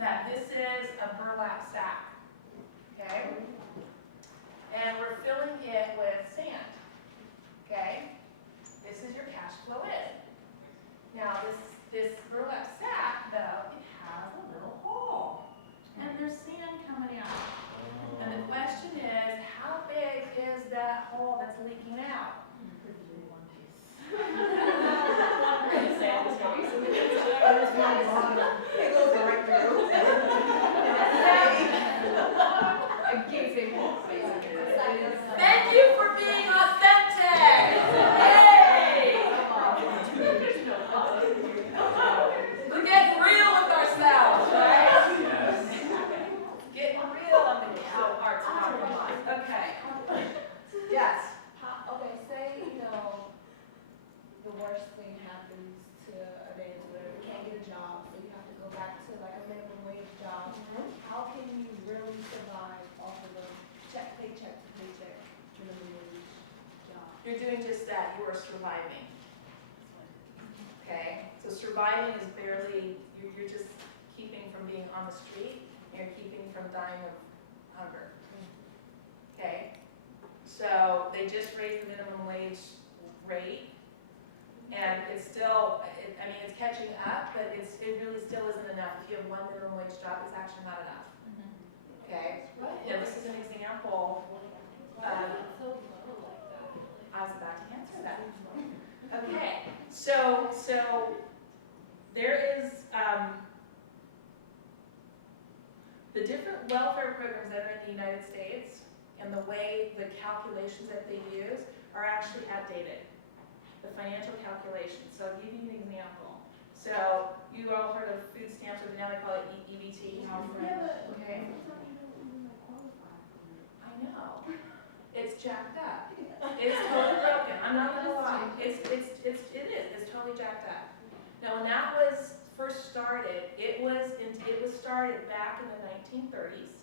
that this is a burlap sack, okay? And we're filling it with sand, okay? This is your cash flow in. Now this burlap sack, though, it has a little hole, and there's sand coming out. And the question is, how big is that hole that's leaking out? It goes right through. A gaping hole, basically. Thank you for being authentic. Yay! We're getting real with ourselves, right? Yes. Getting real on the arts. Okay. Yes. Okay, say, the worst thing happens to a dance where you can't get a job, so you have to go back to like a minimum wage job. How can you really survive off of a paycheck to paycheck minimum wage job? You're doing just that. You are surviving. Okay? So surviving is barely, you're just keeping from being on the street. You're keeping from dying of hunger. Okay? So they just raised the minimum wage rate. And it's still, it's catching up, but it really still isn't enough. If you have one minimum wage job, it's actually not enough. Okay? Now, this is an example. Why is it so low like that? I was about to answer that. Okay, so there is, and the way the calculations that they use are actually outdated. The financial calculations. So I'll give you an example. So you all heard of food stamps, or now they call it EBT. Okay. I know. It's jacked up. It's totally broken. I'm not gonna lie. It is. It's totally jacked up. Now, when that was first started, it was started back in the 1930s.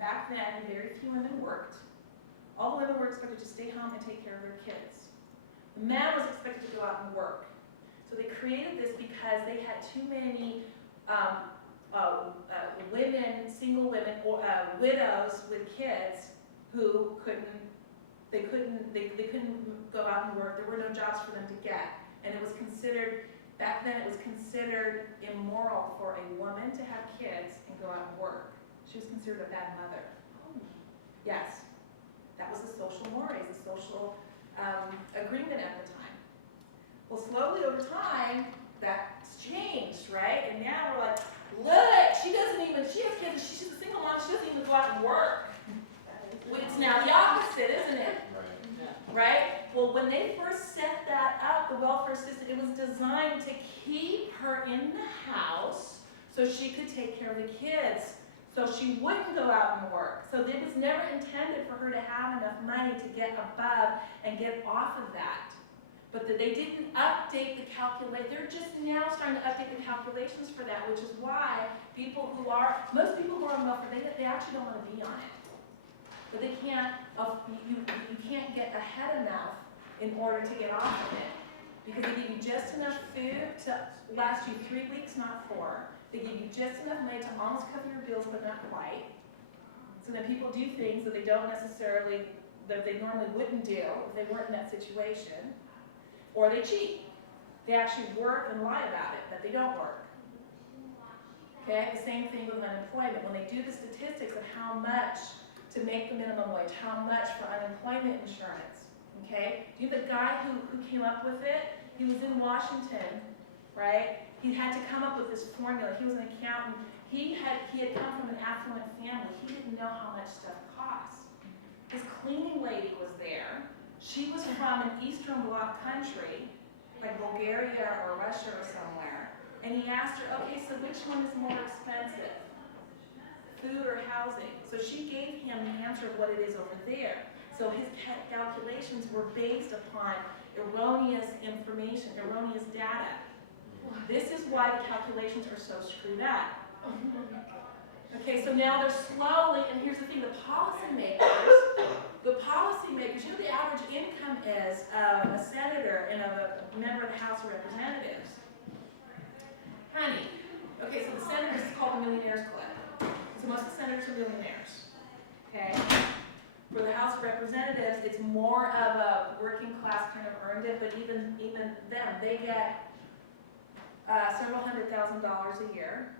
Back then, very few women worked. All the women were expected to stay home and take care of their kids. The man was expected to go out and work. So they created this because they had too many women, single women, or widows with kids who couldn't go out and work. There were no jobs for them to get. And it was considered, back then it was considered immoral for a woman to have kids and go out and work. She was considered a bad mother. Yes. That was the social mores, the social agreement at the time. Well, slowly over time, that's changed, right? And now we're like, look, she has kids, she's a single mom, she doesn't even go out and work. Well, it's now the opposite, isn't it? Right? Well, when they first set that up, the welfare system, it was designed to keep her in the house so she could take care of the kids, so she wouldn't go out and work. So it was never intended for her to have enough money to get above and get off of that. But they didn't update the calculation. They're just now starting to update the calculations for that, which is why most people who are on welfare, they actually don't want to be on it. But they can't, you can't get ahead enough in order to get off of it. Because they give you just enough food to last you 3 weeks, not 4. They give you just enough money to almost cover your bills, but not quite. So then people do things that they don't necessarily, that they normally wouldn't do if they weren't in that situation. Or they cheat. They actually work and lie about it, that they don't work. Okay, the same thing with unemployment. When they do the statistics of how much to make the minimum wage, how much for unemployment insurance, okay? Do you know the guy who came up with it? He was in Washington, right? He had to come up with this formula. He was an accountant. He had come from an affluent family. He didn't know how much stuff cost. His cleaning lady was there. She was from an Eastern Bloc country, like Bulgaria or Russia or somewhere. And he asked her, okay, so which one is more expensive? Food or housing? So she gave him the answer of what it is over there. So his calculations were based upon erroneous information, erroneous data. This is why the calculations are so screwed up. Okay, so now they're slowly, and here's the thing, the policymakers, you know the average income is of a senator and of a member of the House of Representatives. Honey, okay, so the senators is called the Millionaires Club. So most of the senators are millionaires, okay? For the House of Representatives, it's more of a working class kind of earned it, but even them, they get several $100,000 a year.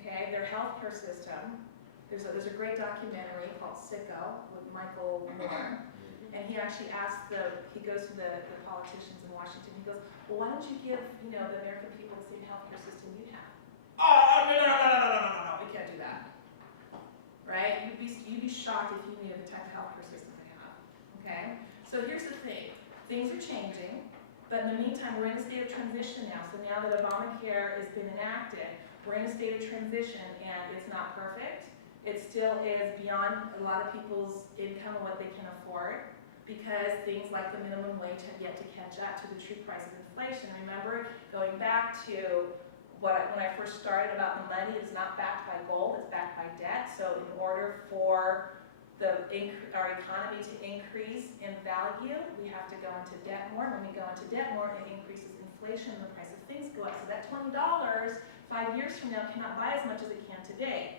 Okay, their healthcare system. There's a great documentary called Sicko with Michael Moore, and he actually he goes to the politicians in Washington. He goes, well, why don't you give the American people the same healthcare system you have? Oh no, we can't do that. Right? You'd be shocked if you knew the type of healthcare system they have. Okay? So here's the thing. Things are changing, but in the meantime, we're in a state of transition now. So now that Obamacare has been enacted, we're in a state of transition, and it's not perfect. It still is beyond a lot of people's income and what they can afford, because things like the minimum wage have yet to catch up to the true price of inflation. Remember, going back to when I first started about the money, it's not backed by gold, it's backed by debt. So in order for our economy to increase in value, we have to go into debt more. When we go into debt more, it increases inflation and the price of things go up. So that $20 5 years from now cannot buy as much as it can today.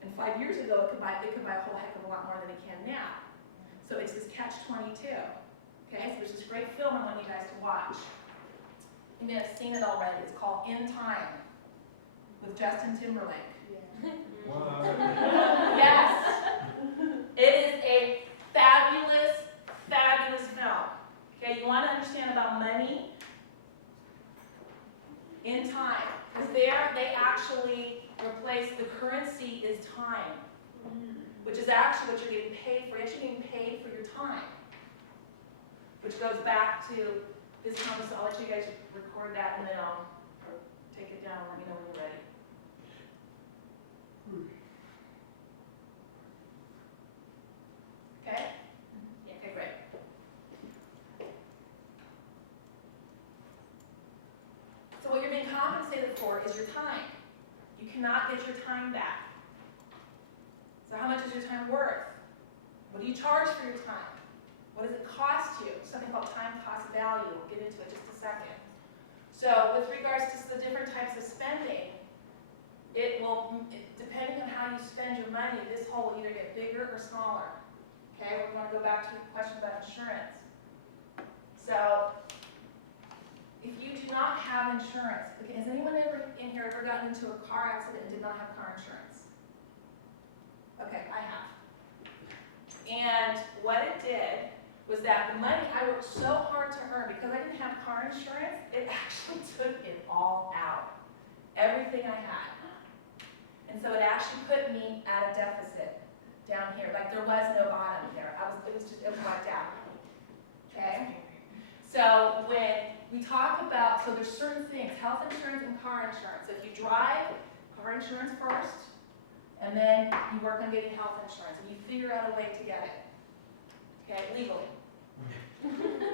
And 5 years ago, it could buy a whole heck of a lot more than it can now. So it's this catch-22. Okay, so there's this great film I want you guys to watch. You may have seen it already. It's called In Time with Justin Timberlake. Yes. It is a fabulous, fabulous film. Okay, you want to understand about money? In Time. Because there, they actually replace the currency is time. which is actually what you're getting paid for. You're actually getting paid for your time, which goes back to this conference. I'll let you guys record that, and then I'll take it down and let me know when you're ready. Okay? Okay, great. So what you're being compensated for is your time. You cannot get your time back. So how much is your time worth? What do you charge for your time? What does it cost you? Something called time cost value. We'll get into it in just a second. So with regards to the different types of spending, it will, depending on how you spend your money, this hole will either get bigger or smaller. Okay, we're going to go back to the question about insurance. So if you do not have insurance, okay, has anyone in here ever gotten into a car accident and did not have car insurance? Okay, I have. And what it did was that the money I worked so hard to earn, because I didn't have car insurance, it actually took it all out. Everything I had. And so it actually put me at a deficit down here. Like there was no bottom there. It was wiped out. Okay? So when we talk about, so there's certain things, health insurance and car insurance. So if you drive, car insurance first, and then you work on getting health insurance, and you figure out a way to get it. Okay, legally.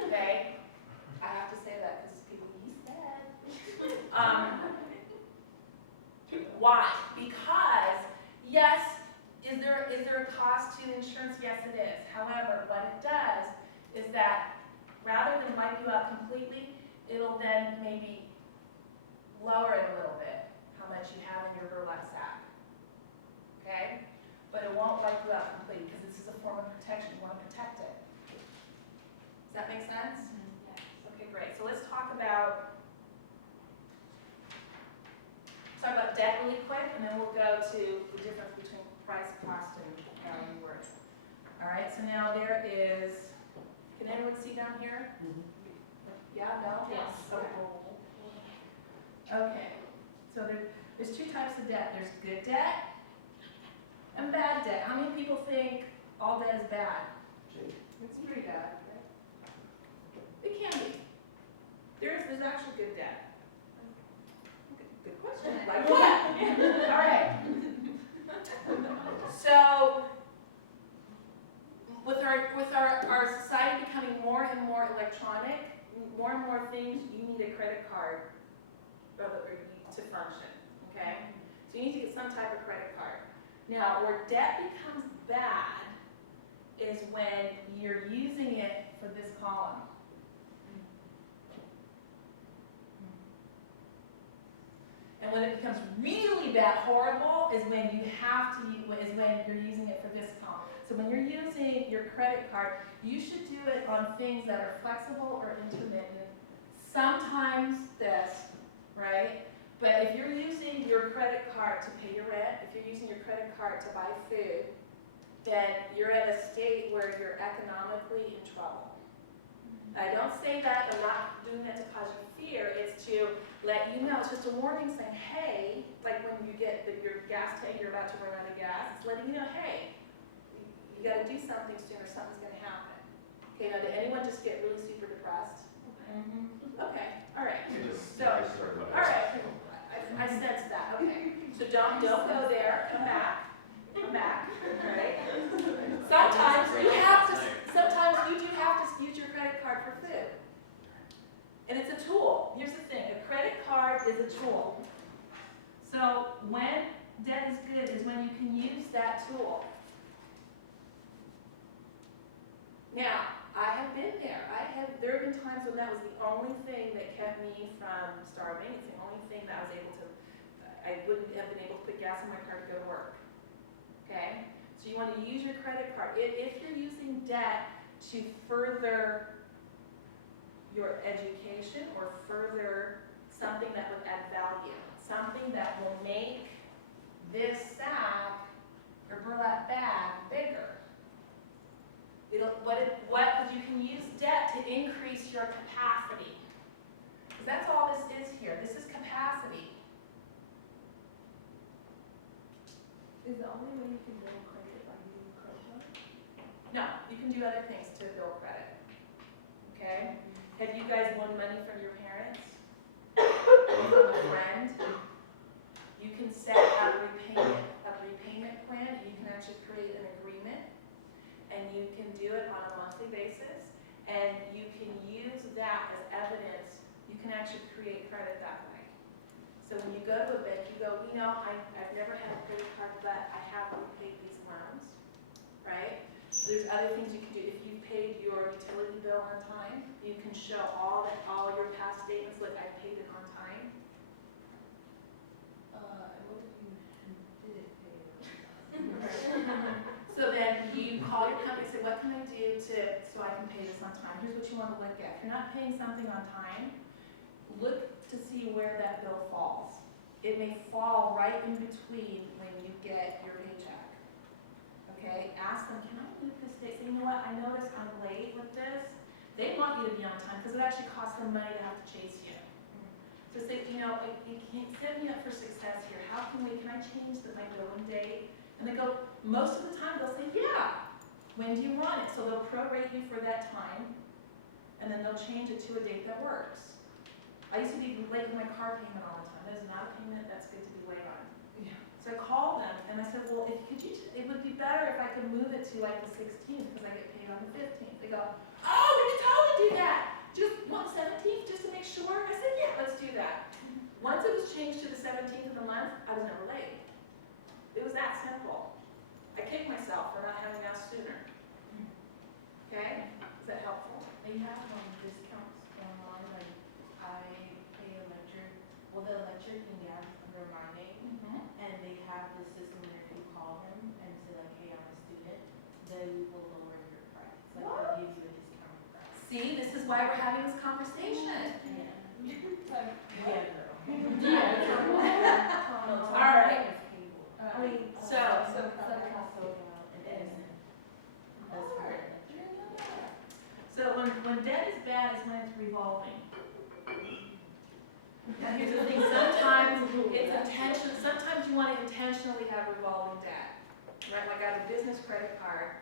Okay? I have to say that because people, you said. Why? Because, yes, is there a cost to the insurance? Yes, it is. However, what it does is that rather than wipe you out completely, it'll then maybe lower it a little bit, how much you have in your burlap sack. Okay? But it won't wipe you out completely because this is a form of protection. You want to protect it. Does that make sense? Yes. Okay, great. So let's talk about debt really quick, and then we'll go to the difference between price, cost, and value worth. All right, so now there is, can anyone see down here? Yeah, no? Yes. Okay, so there's two types of debt. There's good debt and bad debt. How many people think all debt is bad? It's pretty bad, right? It can be. There's actually good debt. Good question. Like what? All right. So with our society becoming more and more electronic, more and more things, you need a credit card to function. Okay? So you need to get some type of credit card. Now, where debt becomes bad is when you're using it for this column. And when it becomes really bad, horrible, is when you're using it for this column. So when you're using your credit card, you should do it on things that are flexible or intermittent. Sometimes this, right? But if you're using your credit card to pay your rent, if you're using your credit card to buy food, then you're at a state where you're economically in trouble. I don't say that, I'm not doing that to cause you fear, it's to let you know, it's just a warning saying, hey, like when you get your gas tank, you're about to run out of gas, it's letting you know, hey, you gotta do something soon or something's gonna happen. Okay, now did anyone just get really super depressed? Okay, all right. So, all right, I sense that, okay. So don't go there, come back, all right? Sometimes you do have to use your credit card for food. And it's a tool. Here's the thing, a credit card is a tool. So when debt is good is when you can use that tool. Now, I have been there. There have been times when that was the only thing that kept me from starving. It's the only thing that I wouldn't have been able to put gas in my car to go to work. Okay? So you want to use your credit card. If you're using debt to further your education or further something that would add value, something that will make this sack or burlap bag bigger. You can use debt to increase your capacity. Because that's all this is here. This is capacity. Is the only way you can build credit by using No, you can do other things to build credit. Okay? Have you guys won money from your parents? From a friend? You can set a repayment plan. You can actually create an agreement, and you can do it on a monthly basis, and you can use that as evidence. You can actually create credit that way. So when you go to a bank, you go, I've never had a credit card, but I have repaid these loans, right? There's other things you can do. If you paid your utility bill on time, you can show all your past statements. Look, I paid it on time. What if you did pay it? So then you call your company and say, what can I do so I can pay this on time? Here's what you want to look at. If you're not paying something on time, look to see where that bill falls. It may fall right in between when you get your paycheck. Okay, ask them, can I move this date? Say, you know what, I noticed I'm late with this. They want you to be on time because it actually costs them money to have to chase you. So say, you can't set me up for success here. Can I change my billing date? And they go, most of the time they'll say, yeah. When do you want it? So they'll prorate you for that time, and then they'll change it to a date that works. I used to be late with my car payment all the time. That is not a payment that's good to be late on. Yeah. So I called them and I said, well, it would be better if I could move it to like the 16th because I get paid on the 15th. They go, oh, we can totally do that. Just want 17th just to make sure? I said, yeah, let's do that. Once it was changed to the 17th of the month, I was never late. It was that simple. I kicked myself for not having asked sooner. Okay? Is that helpful? They have discounts going on, like I pay the electric and gas under my name, and they have the system where if you call them and say like, hey, I'm a student, they will lower your price. Like What? they'll give you a discounted price. See, this is why we're having this conversation. Yeah. All right. I mean, So- Southern California and Edison. That's where So when debt is bad is when it's revolving. Now here's the thing, sometimes sometimes you want to intentionally have revolving debt. Right, like I have a business credit card,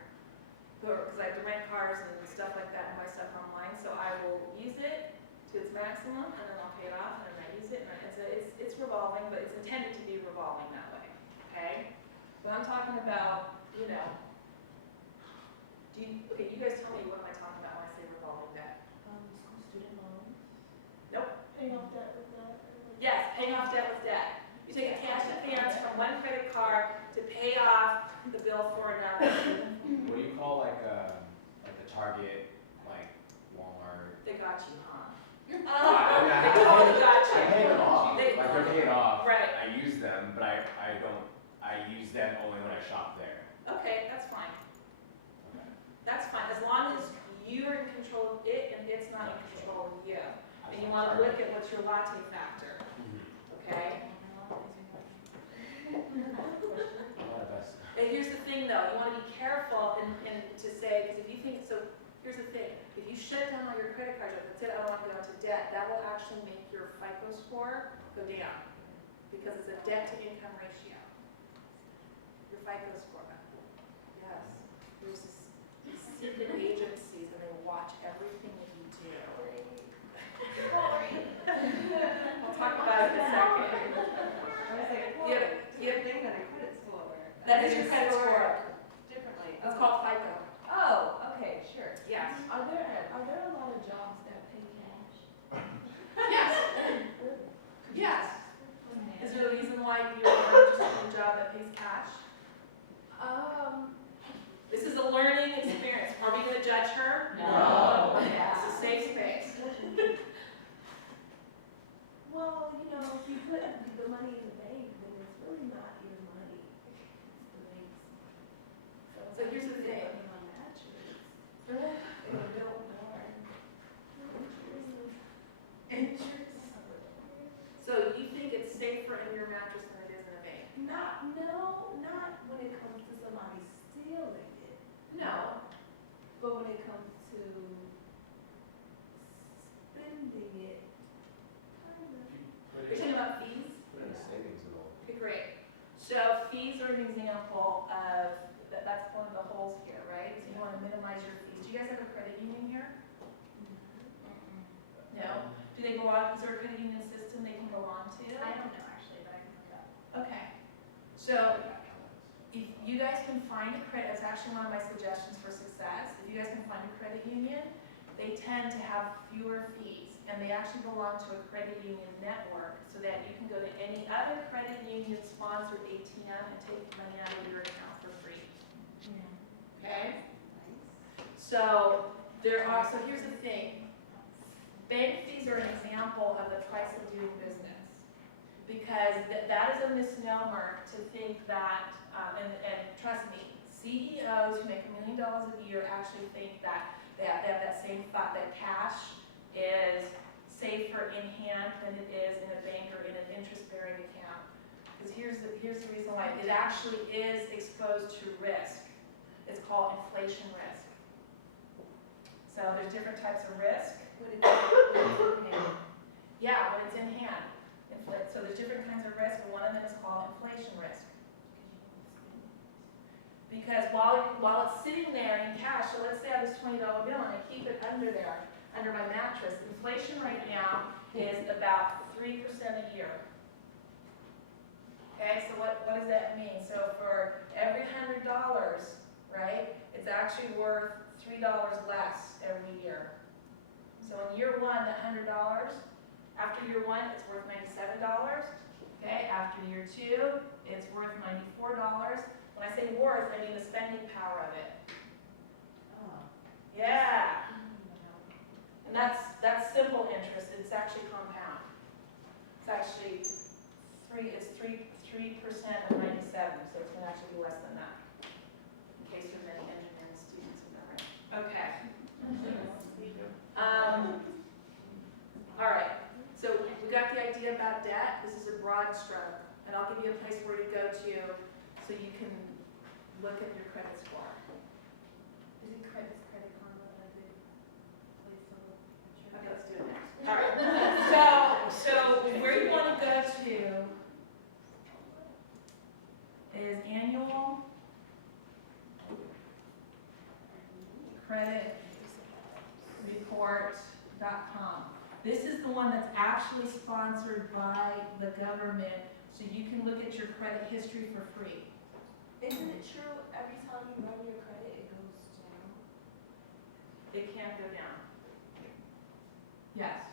because I have to rent cars and stuff like that and buy stuff online, so I will use it to its maximum, and then I'll pay it off, and then I use it, and it's revolving, but it's intended to be revolving that way, okay? But I'm talking about, you guys tell me, what am I talking about when I say revolving debt? school student loans. Paying off debt with that. Yes, paying off debt with debt. You take a cash advance from one credit card to pay off the bill for another. What do you call like the Target, like Walmart? They got you, huh? I They totally got you. pay them off. They- Like they're paid off. Right. I use them, but I use them only when I shop there. Okay, that's fine. Okay. That's fine, as long as you're in control of it and it's not in control of you. And you want to look at what's your latte factor, okay? And here's the thing though, you want to be careful and to say, because if you think, so here's the thing, if you shut down all your credit cards, that's it, I don't want to go into debt, that will actually make your FICO score go down. Because it's a debt to income ratio. Your FICO score. Yes. There's these secret agencies and they watch everything that you do. We'll talk about it in a second. I was like, well, You have- thing that a credit score. That is your credit score. Differently. It's called FICO. Oh, okay, sure. Yes. Are there a lot of jobs that pay cash? Yes. Yes. Is there a reason why you're interested in a job that pays cash? This is a learning experience. Are we going to judge her? No. Okay, it's a safe space. Well, if you put the money in the bank, then it's really not your money. It's the bank's. So here's the thing. On that, and they don't warn. belong, is there a credit union system they can belong to? I don't know actually, but I can look it up. Okay, so if you guys can find a credit, that's actually one of my suggestions for success. If you guys can find a credit union, they tend to have fewer fees, and they actually belong to a credit union network, so that you can go to any other credit union sponsored ATM and take money out of your account for free. Okay? So there are, so here's the thing. Bank fees are an example of the price of doing business. Because that is a misnomer to think that, and trust me, CEOs who make $1 million a year actually think that they have that same thought that cash is safer in hand than it is in a bank or in an interest-bearing account. Because here's the reason why. It actually is exposed to risk. It's called inflation risk. So there's different types of risk. Yeah, when it's in hand. So there's different kinds of risk, and one of them is called inflation risk. Because while it's sitting there in cash, so let's say I have this $20 bill and I keep it under there, under my mattress, inflation right now is about 3% a year. Okay, so what does that mean? So for every $100, right, it's actually worth $3 less every year. So in year one, the $100, after year one, it's worth $97. Okay, after year two, it's worth $94. When I say worth, I mean the spending power of it. Yeah. And that's simple interest. It's actually compound. It's actually 3% of 97, so it's going to actually be less than that. In case there's any engineering students in the room. Okay. All right. So we got the idea about debt. This is a broad stroke, and I'll give you a place where to go to so you can look at your credit score. Is Credit Karma a good place to look at your? Okay, let's do it next. All right. So where you want to go to is annual credit report.com. This is the one that's actually sponsored by the government, so you can look at your credit history for free. Isn't it true every time you run your credit, it goes down? It can't go down. Yes,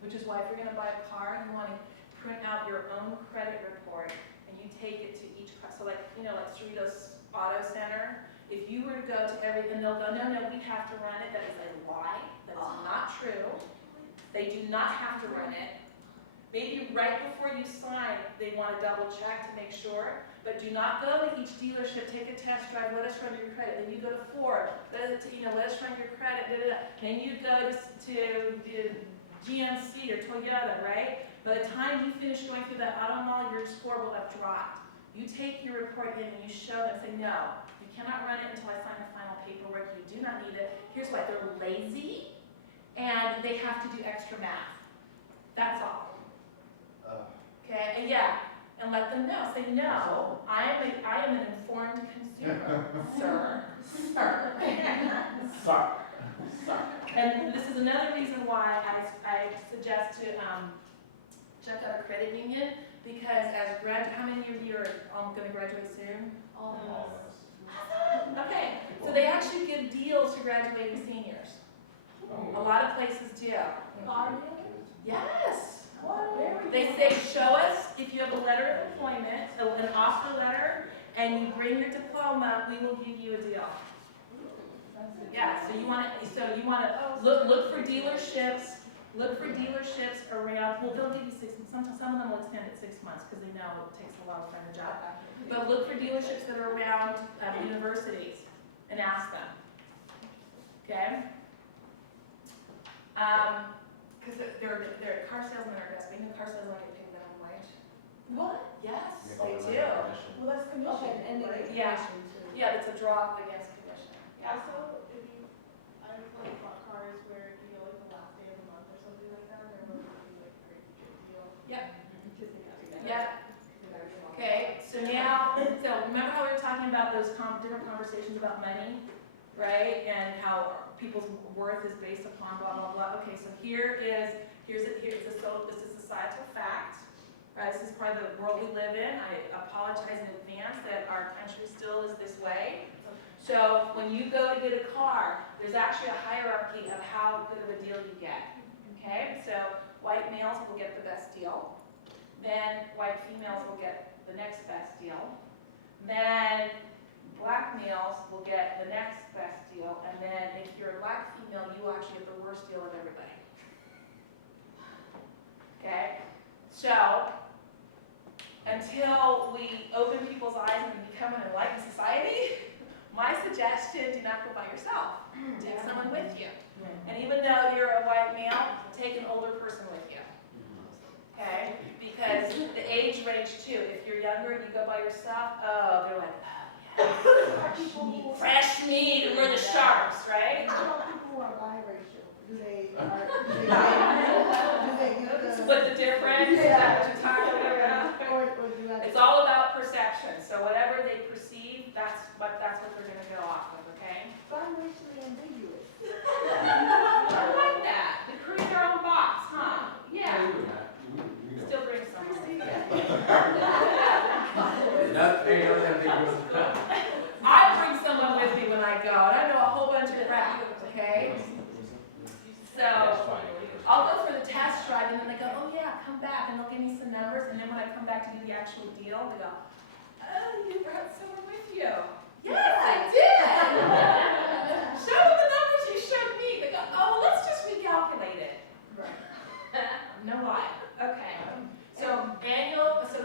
which is why if you're going to buy a car, you want to print out your own credit report, and you take it to each car. So like, like Cerritos Auto Center, if you were to go to every, and they'll go, no, we have to run it. That is a lie. That's not true. They do not have to run it. Maybe right before you sign, they want to double check to make sure, but do not go to each dealership, take a test drive, let us run your credit. Then you go to Ford, let us run your credit, Then you go to GMC or Toyota, right? By the time you finish going through that auto mall, your score will have dropped. You take your report in and you show them, say, no, you cannot run it until I sign the final paperwork. You do not need it. Here's why. They're lazy and they have to do extra math. That's all. Okay, and and let them know. Say, no, I am an informed consumer, sir. And this is another reason why I suggest to check out a credit union, because how many of you are going to graduate soon? All of us. Awesome. Okay, so they actually give deals to graduating seniors. A lot of places do. Yes. They say, show us if you have a letter of employment, an offer letter, and you bring your diploma, we will give you a deal. Yeah, so you want to look for dealerships. Look for dealerships around. Well, they'll give you 6 months. Some of them will extend it 6 months because they know it takes a while to find a job. But look for dealerships that are around universities and ask them. Okay. Because they're car salesmen are best. Being a car salesman, get paid minimum wage. What? Yes, they do. Well, that's commission, right? Yeah, it's a draw against commission. Yeah. Also, I've bought cars where if you go like the last day of the month or something like that, they're willing to do like a very good deal. Yep. Just to get you Yep. Okay, so remember how we were talking about those different conversations about money, right? And how people's worth is based upon blah, blah, blah. Okay, so this is societal fact, right? This is part of the world we live in. I apologize in advance that our country still is this way. So when you go to get a car, there's actually a hierarchy of how good of a deal you get. Okay, so white males will get the best deal. Then white females will get the next best deal. Then black males will get the next best deal. And then if you're a black female, you actually get the worst deal of everybody. Okay, so until we open people's eyes and become an enlightened society, my suggestion, do not go by yourself. Take someone with you. And even though you're a white male, take an older person with you. Okay? Because the age range too, if you're younger and you go by yourself, oh, they're like, oh, yeah. Fresh meat and we're the sharks, right? What about people who are biracial? Do they Split the difference, is that what you're talking about? It's all about perception. So whatever they perceive, that's what they're going to go off of, okay? So I'm racially ambiguous. I like that. They create their own box, huh? Yeah. We know. Still bring someone. I bring someone with me when I go, and I know a whole bunch of crap, okay? So I'll go for the test drive, and then they go, oh yeah, come back, and they'll give me some numbers, and then when I come back to do the actual deal, they go, oh, you brought someone with you. Yes, I did. Show them the numbers you showed me. They go, oh, well, let's just recalculate it. No lie. Okay. So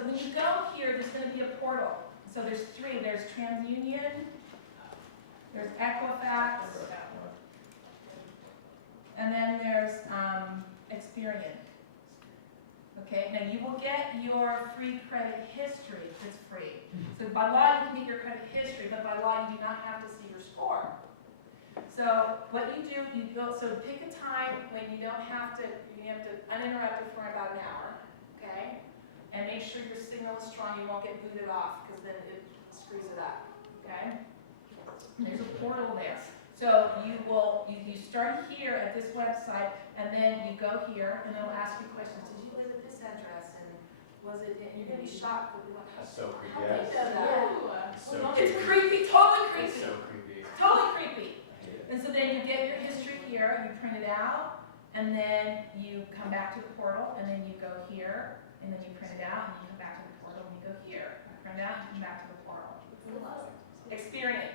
when you go here, there's going to be a portal. So there's three. There's TransUnion, there's Equifax, and then there's Experian. Okay, now you will get your free credit history. It's free. So by law you can get your credit history, but by law you do not have to see your score. So what you do, so pick a time when you have to uninterrupted for about an hour, okay? And make sure your signal is strong, you won't get booted off, because then it screws it up, okay? And there's a portal there. So you start here at this website, and then you go here, and it'll ask you questions. Did you live at this address? And was it, and you're gonna be shocked. You'll be like, That's so creepy. how do you know that? It's so It's creepy, totally It's creepy, so creepy. totally creepy. I hate it. And so then you get your history here, you print it out, and then you come back to the portal, and then you go here, and then you print it out, and you come back to the portal, and you go here. You print it out, and you come back to the portal. Experience.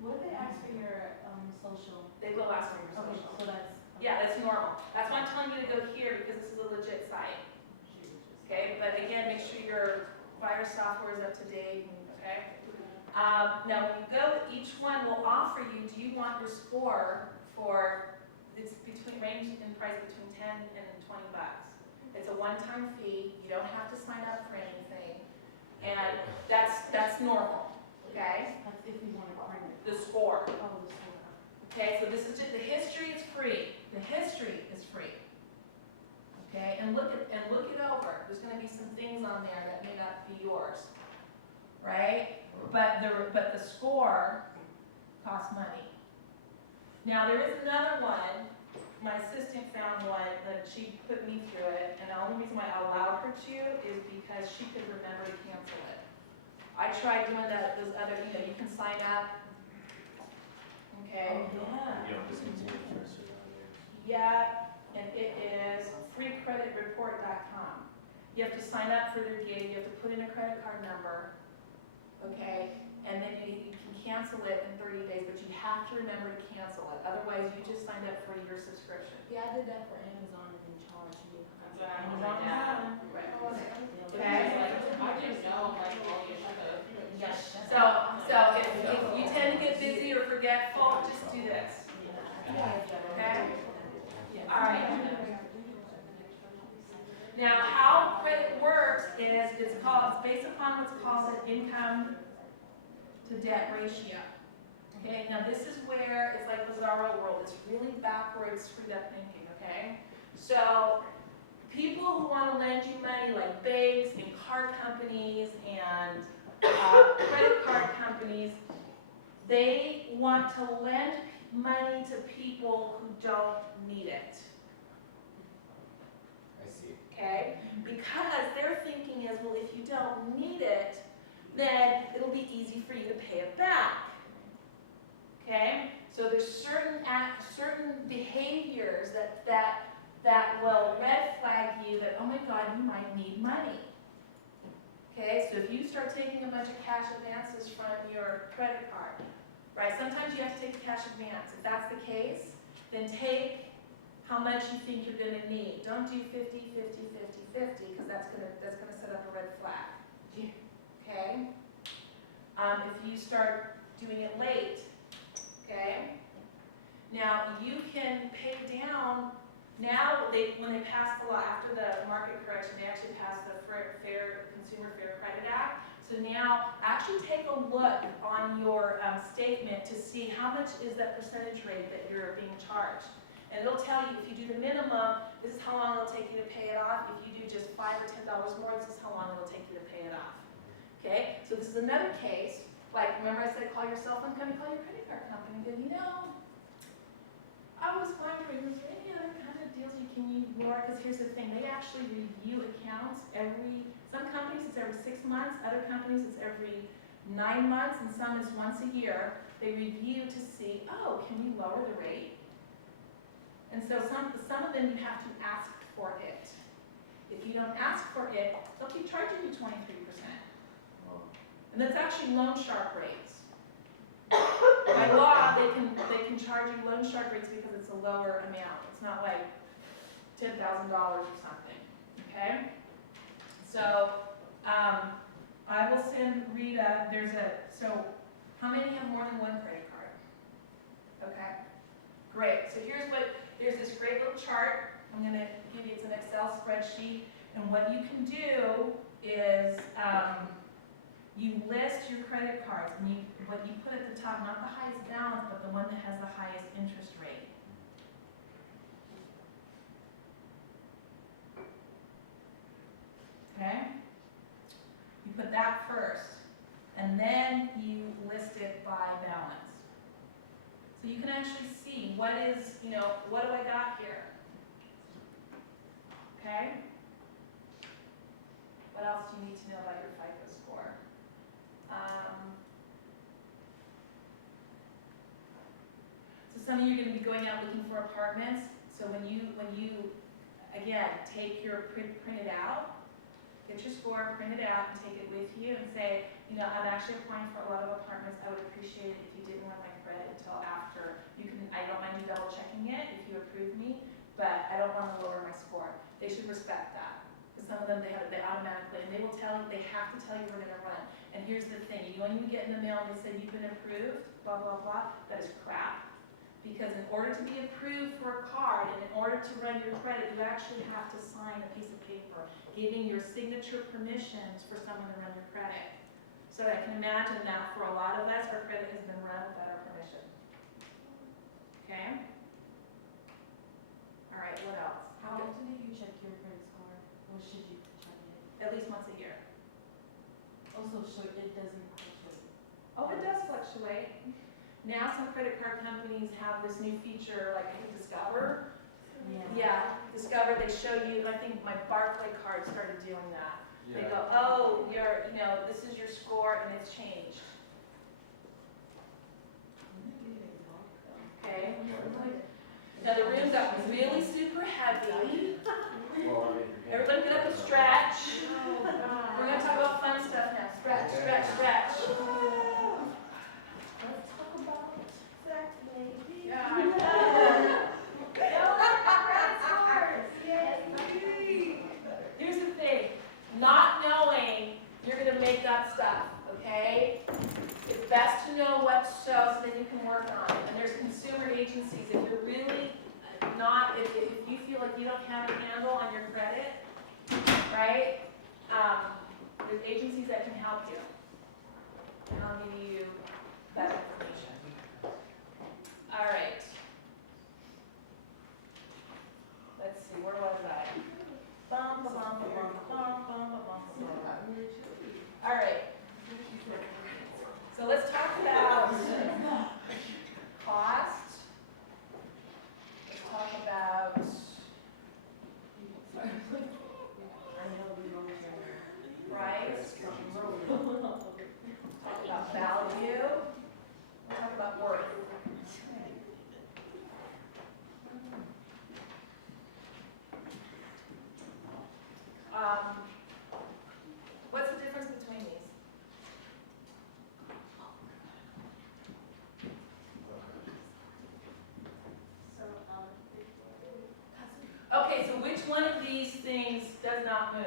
What if they ask for your social? They will ask for your Okay, social. so that's. Yeah, that's normal. That's why I'm telling you to go here, because this is a legit site. Okay, but again, make sure your virus software is up to date, okay? Now, when you go, each one will offer you, do you want your score for, it's range in price between 10 and 20 bucks. It's a one-time fee, you don't have to sign up for anything, and that's normal, okay? That's if we want to print it. The score. Oh, the score. Okay, so this is just, the history is free. The history is free. Okay, and look it over. There's going to be some things on there that may not be yours, right? But the score costs money. Now there is another one. My assistant found one that she put me through it, and the only reason why I allowed her to is because she could remember to cancel it. I tried doing those other, you can sign up. Okay. You don't discontinue the first or Yeah, and it is freecreditreport.com. You have to sign up for their gig, you have to put in a credit card number, okay? And then you can cancel it in 30 days, but you have to remember to cancel it. Otherwise, you just signed up for your subscription. Yeah, I did that for Amazon and then charged me. Amazon. Right. Okay? I didn't know, like, all your stuff. Yes. So if you tend to get busy or forgetful, just do this. Okay? All right. Now, how credit works is it's based upon what's called an income to debt ratio. Okay, now this is where it's like bizarro world. It's really backwards, screwed up thinking, okay? So people who want to lend you money, like banks and card companies and credit card companies, they want to lend money to people who don't need it. I see. Okay? Because their thinking is, well, if you don't need it, then it'll be easy for you to pay it back. Okay? So there's certain behaviors that will red flag you that, oh my God, you might need money. Okay? So if you start taking a bunch of cash advances from your credit card, right? Sometimes you have to take a cash advance. If that's the case, then take how much you think you're going to need. Don't do 50, 50, 50, 50, because that's gonna set up a red flag. Okay? If you start doing it late, okay? Now you can pay down. Now when they passed the law after the market correction, they actually passed the Consumer Fair Credit Act. So now actually take a look on your statement to see how much is that percentage rate that you're being charged. And it'll tell you if you do the minimum, this is how long it'll take you to pay it off. If you do just $5 or $10 more, this is how long it'll take you to pay it off. Okay? So this is another case. Like, remember I said call your cell phone company, call your credit card company. And go, you know, I was wondering, is there any other kind of deals you can use more? Because here's the thing, they actually review accounts some companies it's every 6 months, other companies it's every 9 months, and some is once a year. They review to see, oh, can we lower the rate? And so some of them you have to ask for it. If you don't ask for it, they'll keep charging you 23%. And that's actually loan shark rates. By law, they can charge you loan shark rates because it's a lower amount. It's not like $10,000 or something. Okay? So I will send Rita. So how many have more than one credit card? Okay. Great. So here's this great little chart. I'm going to give you, it's an Excel spreadsheet. And what you can do is you list your credit cards, and what you put at the top, not the highest balance, but the one that has the highest interest rate. Okay? You put that first, and then you list it by balance. So you can actually see what do I got here? Okay? What else do you need to know about your FICO score? So some of you are going to be going out looking for apartments. So when you again, take your print it out, get your score, print it out, and take it with you and say, I'm actually applying for a lot of apartments. I would appreciate it if you didn't run my credit until after. I don't mind you double checking it if you approve me, but I don't want to lower my score. They should respect that. Because some of them, they automatically, and they will tell you, they have to tell you we're going to run. And here's the thing, when you get in the mail and they say you've been approved, blah, blah, blah, that is crap. Because in order to be approved for a card and in order to run your credit, you actually have to sign a piece of paper giving your signature permissions for someone to run your credit. So I can imagine that for a lot of us, our credit has been run without our permission. Okay? All right, what else? How often do you check your credit score? Or should you check it? At least once a year. Also, so it doesn't fluctuate. Oh, it does fluctuate. Now some credit card companies have this new feature, like I think Discover. Yeah, Discover, they show you, I think my Barclay card started doing that. They go, oh, this is your score and it's changed. Okay? Now the room got really super heavy. Everybody get up and stretch. We're going to talk about fun stuff now. Stretch, stretch, stretch. Let's talk about sex, baby. Yeah. Yay. Here's the thing, not knowing, you're going to make up stuff, okay? It's best to know what's so that you can work on it. And there's consumer agencies, if you're really not, if you feel like you don't have a handle on your credit, right? There's agencies that can help you. And I'll give you that information. All right. Let's see, where was I? Bum, ba, bum, ba, bum, ba, bum, bum, ba, bum, ba, bum. All right. So let's talk about cost what's the difference between these? So, Okay, so which one of these things does not move?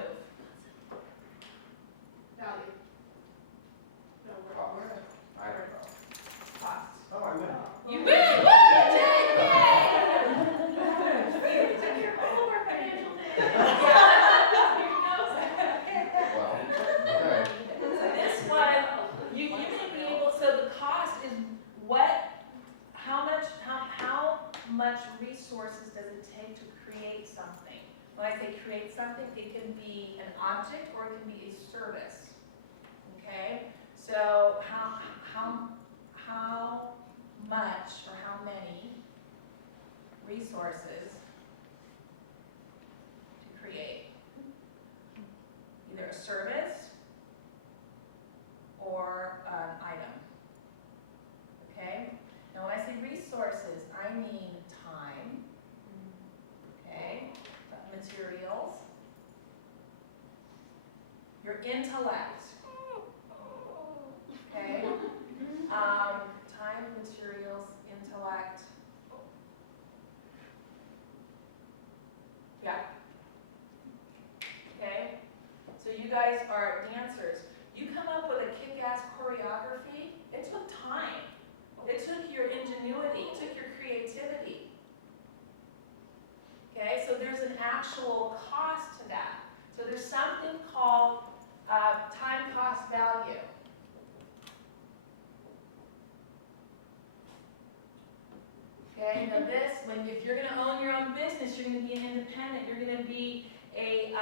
value. No, Cost. we're. I don't know. Cost. Oh, I win. You win! Woo! Yay! You took your homework financial day. Well, okay. So this one, you may be able, so the cost is what, how much resources does it take to create something? When I say create something, it can be an object or it can be a service. Okay? So how much or how many resources to create either a service or an item. Okay? Now when I say resources, I mean time, okay, materials, your intellect, okay, time, materials, intellect, yeah, okay, so you guys are dancers. You come up with a kick-ass choreography, it took time. It took your ingenuity, it took your creativity. Okay, so there's an actual cost to that. So there's something called time cost value. Okay, now this, if you're going to own your own business, you're going to be an independent. You're going to be a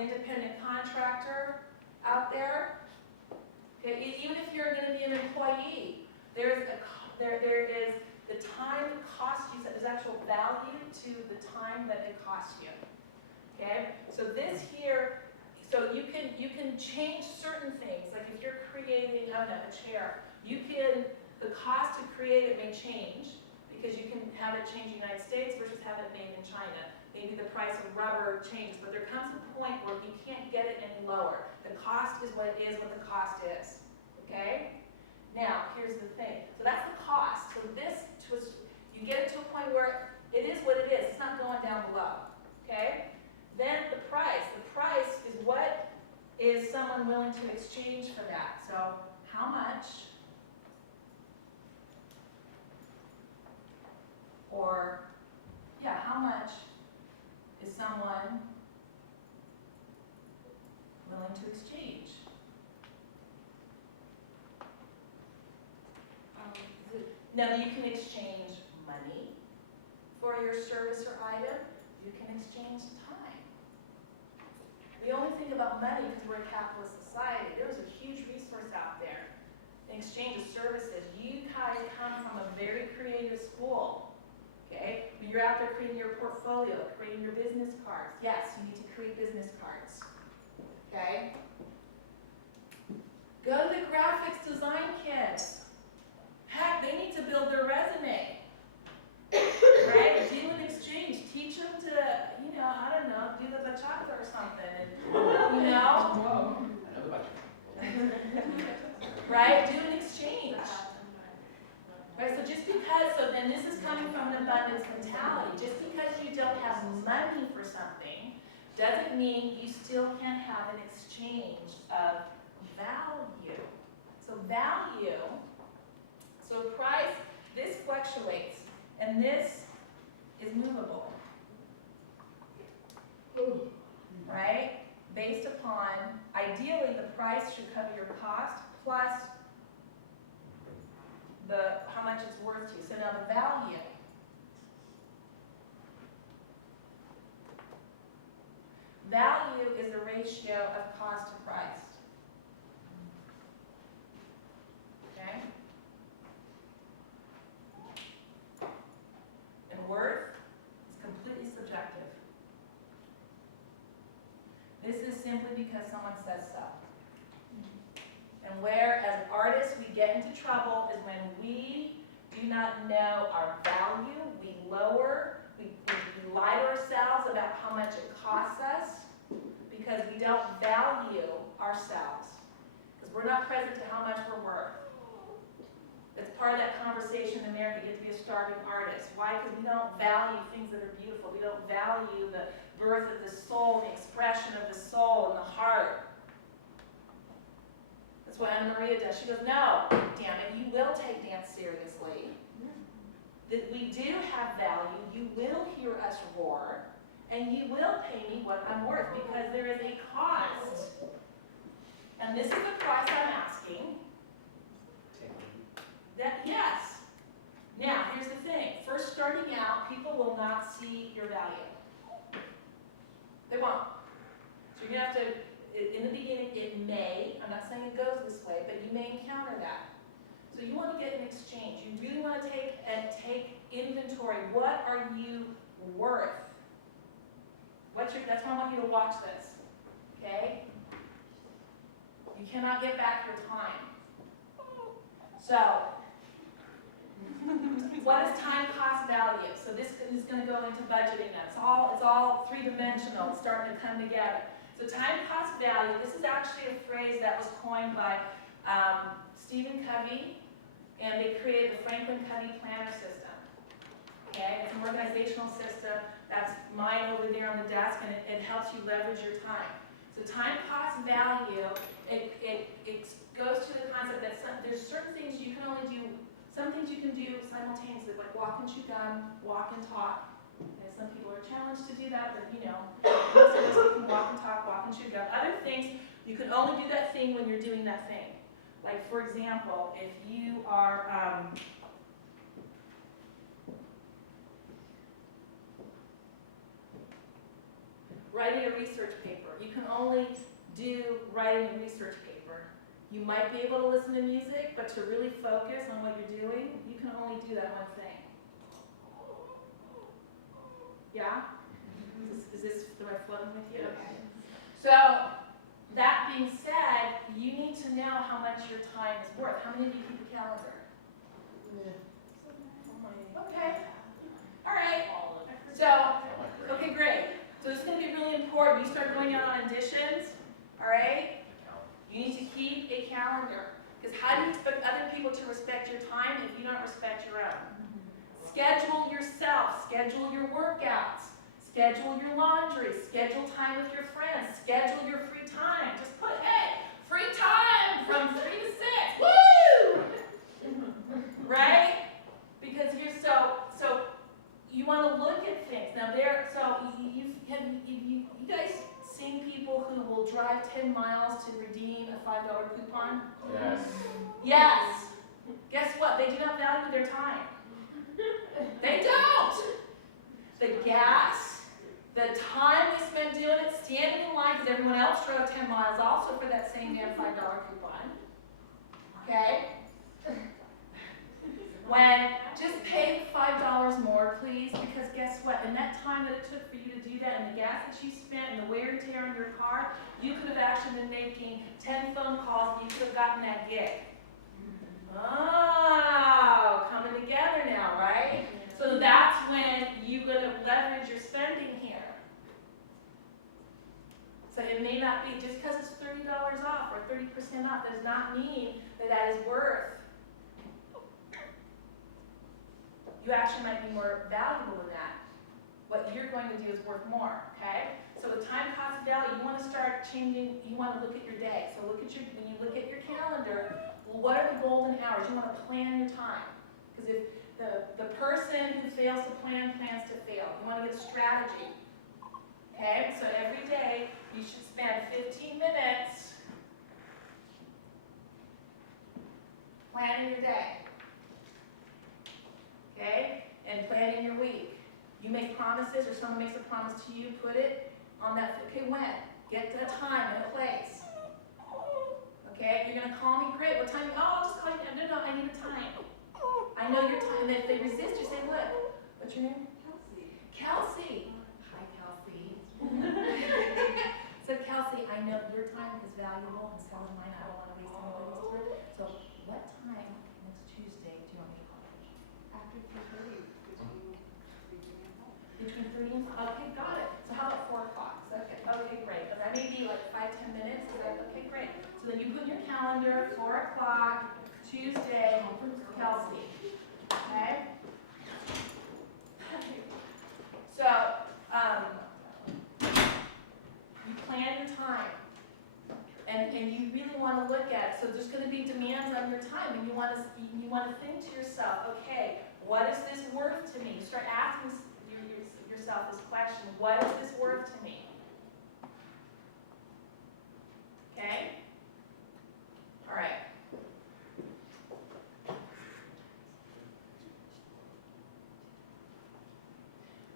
independent contractor out there. Okay, even if you're going to be an employee, there is the time it costs you. There's actual value to the time that it costs you. Okay, so this here, so you can change certain things. Like if you're creating, I don't know, a chair, the cost to create it may change because you can have it change in the United States versus have it made in China. Maybe the price of rubber changes, but there comes a point where you can't get it any lower. The cost is what it is, what the cost is. Okay? Now, here's the thing. So that's the cost. So this, you get it to a point where it is what it is. It's not going down below. Okay? Then the price. The price is what is someone willing to exchange for that. So how much, or yeah, how much is someone willing to exchange? Now you can exchange money for your service or item. You can exchange time. We only think about money because we're a capitalist society. There's a huge resource out there in exchange of services. You guys come from a very creative school. Okay? When you're out there creating your portfolio, creating your business cards. Yes, you need to create business cards. Okay? Go to the graphics design kids. Heck, they need to build their resume. Right? Do an exchange. Teach them to, I don't know, do the bachata or something. And, I know the budget. right? Do an exchange. Right, so just because, and this is coming from an abundance mentality, just because you don't have money for something doesn't mean you still can't have an exchange of value. So value, so price, this fluctuates, and this is movable. Right? Based upon, ideally the price should cover your cost plus how much it's worth to you. So now the value. Value is the ratio of cost to price. Okay? And worth is completely subjective. This is simply because someone says so. And where, as artists, we get into trouble is when we do not know our value, we lie to ourselves about how much it costs us, because we don't value ourselves. Because we're not present to how much we're worth. It's part of that conversation in America, you get to be a starving artist. Why? Because we don't value things that are beautiful. We don't value the birth of the soul, the expression of the soul and the heart. That's what Anna Maria does. She goes, no, damn it, you will take dance seriously. That we do have value, you will hear us roar, and you will pay me what I'm worth, because there is a cost. And this is the price I'm asking. That, yes. Now, here's the thing. First starting out, people will not see your value. They won't. So you're going to have to, in the beginning, it may, I'm not saying it goes this way, but you may encounter that. So you want to get an exchange. You really want to take inventory. What are you worth? That's why I want you to watch this. Okay? You cannot get back your time. So, what is time cost value? So this is going to go into budgeting now. It's all three-dimensional. It's starting to come together. So time cost value, this is actually a phrase that was coined by Stephen Covey, and they created the Franklin Covey Planner System. Okay, it's an organizational system. That's mine over there on the desk, and it helps you leverage your time. So time cost value, it goes to the concept that there's certain things you can only do, some things you can do simultaneously, like walk and chew gum, walk and talk. And some people are challenged to do that, but you know, most of us can walk and talk, walk and chew gum. Other things, you can only do that thing when you're doing that thing. Like for example, if you are, writing a research paper. You can only do writing a research paper. You might be able to listen to music, but to really focus on what you're doing, you can only do that one thing. Yeah? Am I floating with you? Okay. So, that being said, you need to know how much your time is worth. How many of you keep a calendar? Okay. All right. So, okay, great. So this is going to be really important. You start going out on auditions, all right? You need to keep a calendar. Because how do you expect other people to respect your time if you don't respect your own? Schedule yourself. Schedule your workouts. Schedule your laundry. Schedule time with your friends. Schedule your free time. Just put, hey, free time from 3 to 6. Woo! Right? Because you're so you want to look at things. Now you guys seen people who will drive 10 miles to redeem a $5 coupon? Yes. Yes. Guess what? They do not value their time. They don't. The gas, the time they spend doing it, standing in line, because everyone else drove 10 miles also for that same damn $5 coupon. Okay? When, just pay $5 more, please, because guess what? In that time that it took for you to do that, and the gas that you spent, and the wear and tear on your car, you could have actually been making 10 phone calls, and you could have gotten that gig. Oh, coming together now, right? So that's when you're going to leverage your spending here. So it may not be, just because it's $30 off or 30% off, does not mean that that is worth. You actually might be more valuable than that. What you're going to do is worth more, okay? So the time cost value, you want to start changing, you want to look at your day. So when you look at your calendar, well, what are the golden hours? You want to plan your time. Because if the person who fails to plan plans to fail, you want to get a strategy. Okay, so every day you should spend 15 minutes planning your day. Okay? And planning your week. You make promises or someone makes a promise to you, put it on that, okay, when? Get to a time and a place. Okay? You're going to call me, great, what time? Oh, I'll just call you. No, I need a time. I know your time. And if they resist, you say, what? What's your name? Kelsey. Hi, Kelsey. So, Kelsey, I know your time is valuable and so is mine. I don't want to waste anybody's time. So, what time next Tuesday do you want me to call you? After 3:30, Between 3 and 5? Okay, got it. So how about 4 o'clock? Is that okay? Okay, great. Because I may be calendar, 4 o'clock, Tuesday, Kelsey. Okay? So, you plan your time. And you really want to look at it. So there's going to be demands on your time, and you want to think to yourself, okay, what is this worth to me? You start asking yourself this question, what is this worth to me? Okay? All right.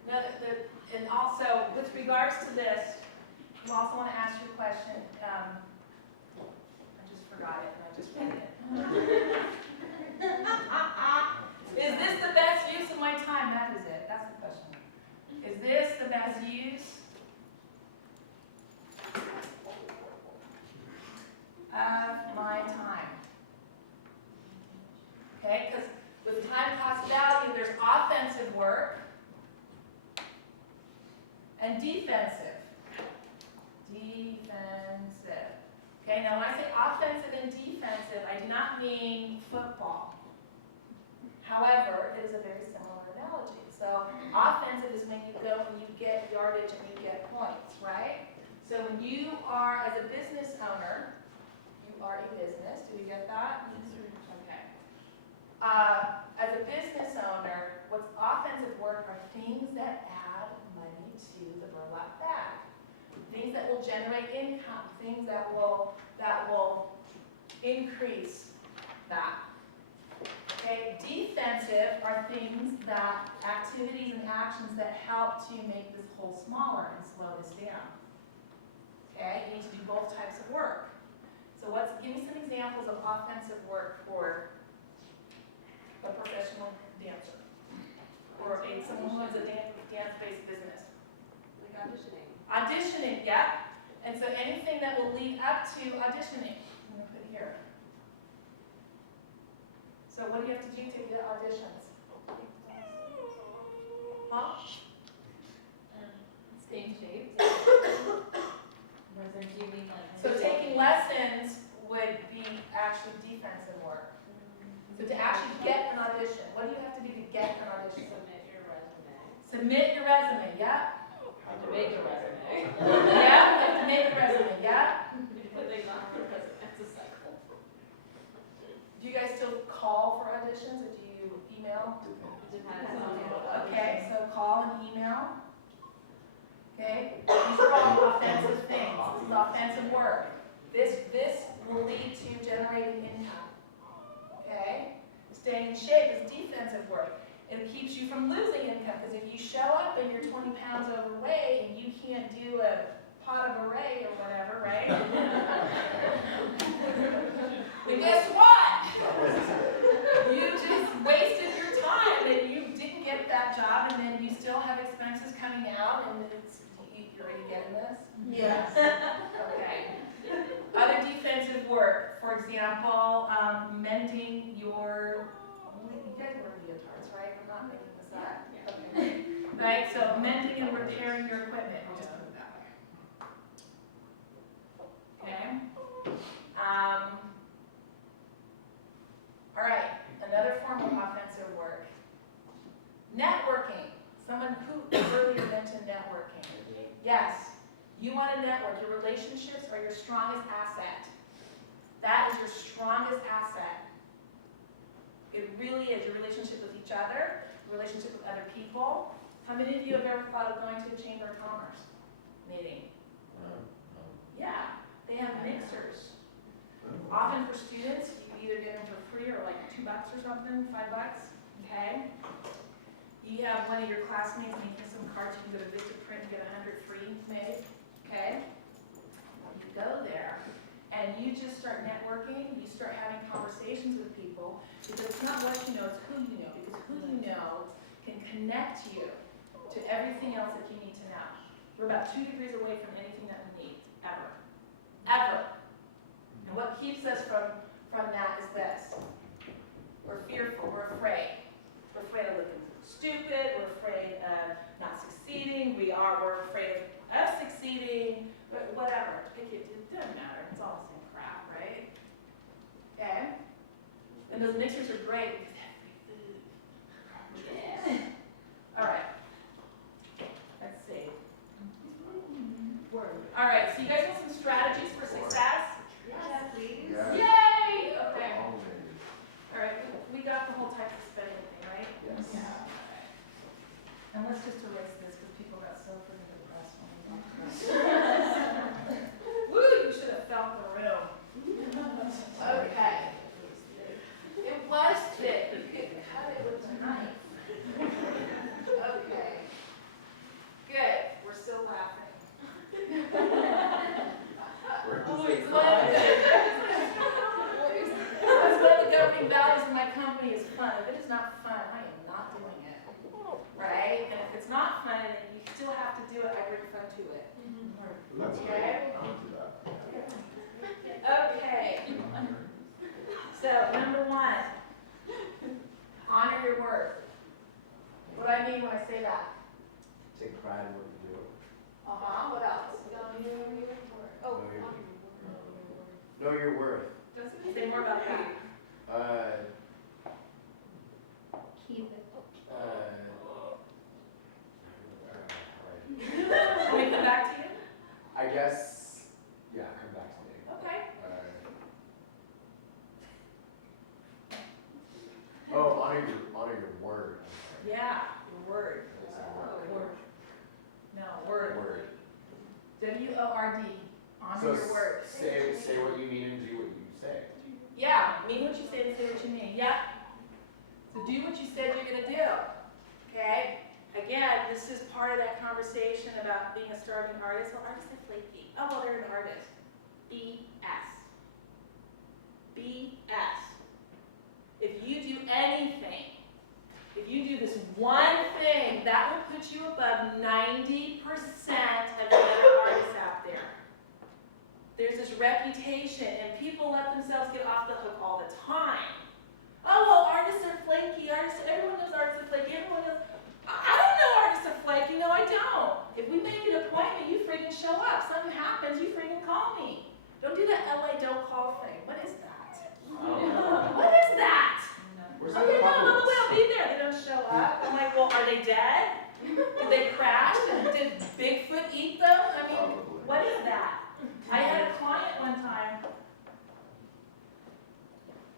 Now, and also, with regards to this, you also want to ask your question. I just forgot it, and I just read it. Is this the best use of my time? That is it. That's the question. Is this the best use of my time? Okay, because with time cost value, there's offensive work and defensive. Defensive. Okay, now when I say offensive and defensive, I do not mean football. However, it is a very similar analogy. So offensive is when you go and you get yardage and you get points, right? So when you are, as a business owner, you are a business. Do we get that? Yes, sir. Okay. As a business owner, what's offensive work are things that add money to the burlap bag. Things that will generate income, things that will increase that. Okay, defensive are things that, activities and actions that help to make this hole smaller and slow this down. Okay, you need to do both types of work. So give me some examples of offensive work for a professional dancer or someone who has a dance-based business. Like auditioning. Auditioning, yeah. And so anything that will lead up to auditioning, I'm going to put here. So what do you have to do to get auditions? Huh? Stay in shape. Whether do you mean like? So taking lessons would be actually defensive work. So to actually get an audition, what do you have to do to get an audition? Submit your resume. Submit your resume, yeah? Have to make a resume. Yeah, you have to make a resume, yeah? Putting on your resume, it's a cycle. Do you guys still call for auditions or do you email? Depends on what. Okay, so call and email. Okay, these are all offensive things. This is offensive work. This will lead to generating income. Okay, staying in shape is defensive work. It keeps you from losing income because if you show up and you're 20 pounds overweight and you can't do a pot of array or whatever, right? Then guess what? You just wasted your time and you didn't get that job and then you still have expenses coming out and are you getting this? Yes. Okay. Other defensive work, for example, mending your, you guys wear leotards, right? I'm not making this up. Okay. Right, so mending and repairing your equipment, I'll just put it that way. Okay. All right, another form of offensive work. Networking. Someone who earlier mentioned networking. Yes, you want to network. Your relationships are your strongest asset. That is your strongest asset. It really is. Your relationship with each other, your relationship with other people. How many of you have ever thought of going to a Chamber of Commerce meeting? Yeah, they have mixers. Often for students, you either get them for free or like $2 or something, $5, okay? You have one of your classmates making some cards, you can go to Vistaprint and get 100 free made, okay? You go there, and you just start networking, you start having conversations with people, because it's not what you know, it's who you know, because who you know can connect you to everything else that you need to know. We're about 2 degrees away from anything that we need, ever. Ever. And what keeps us from that is this. We're fearful, we're afraid. We're afraid of looking stupid, we're afraid of not succeeding, we're afraid of succeeding, but whatever, it doesn't matter, it's all the same crap, right? Okay? And those mixers are great because they have free food. Yeah. All right. Let's see. Word. All right, so you guys want some strategies for success? Yes, please. Yeah. Yay! Okay. Always. All right, we got the whole type of spending thing, right? Yes. Yeah. And let's just erase this because people got so freaking depressed when we talked about it. Woo, you should have felt the room. Okay. It was thick. You could cut it with a knife. Okay. Good. We're still laughing. It's one of the governing values of my company is fun. If it is not fun, I am not doing it. Right? And if it's not fun and you still have to do it, I bring fun to it. That's Okay. great. I want to do that. Okay. So, number 1, honor your word. What do I mean when I say that? Take pride in what you do. What else? Oh. Know your worth. Say more about that. Keep it. Can we come back to you? I guess, yeah, come back to me. Okay. Honor your word. I'm sorry. Yeah, your word. Word. No, word. Word. W-O-R-D. Honor So your word. say what you mean and do what you say. Yeah, mean what you say and say what you mean. Yeah. So do what you said you're gonna do. Okay? Again, this is part of that conversation about being a starving artist. Well, artists are flaky. Oh, well, they're an artist. BS. BS. If you do anything, if you do this one thing, that will put you above 90% of the other artists out there. There's this reputation, and people let themselves get off the hook all the time. Oh, well, artists are flaky. Everyone knows artists are flaky. Everyone knows. I don't know artists are flaky. No, I don't. If we make an appointment, you freaking show up. Something happens, you freaking call me. Don't do that LA don't call thing. What is that? What is that? Where's Oh, the yeah, no, compliments? I'll be there. They don't show up. I'm like, well, are they dead? Did they crash? Did Bigfoot eat them? I mean, Probably. what is that? I had a client one time.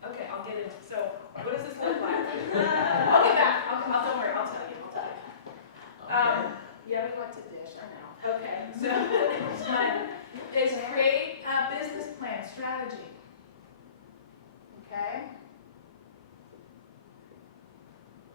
Okay, I'll get into. So, what does this look like? I'll get back. Don't worry. I'll tell you. Yeah, we like to dish. I know. Okay. So, the next one is create a business plan strategy. Okay.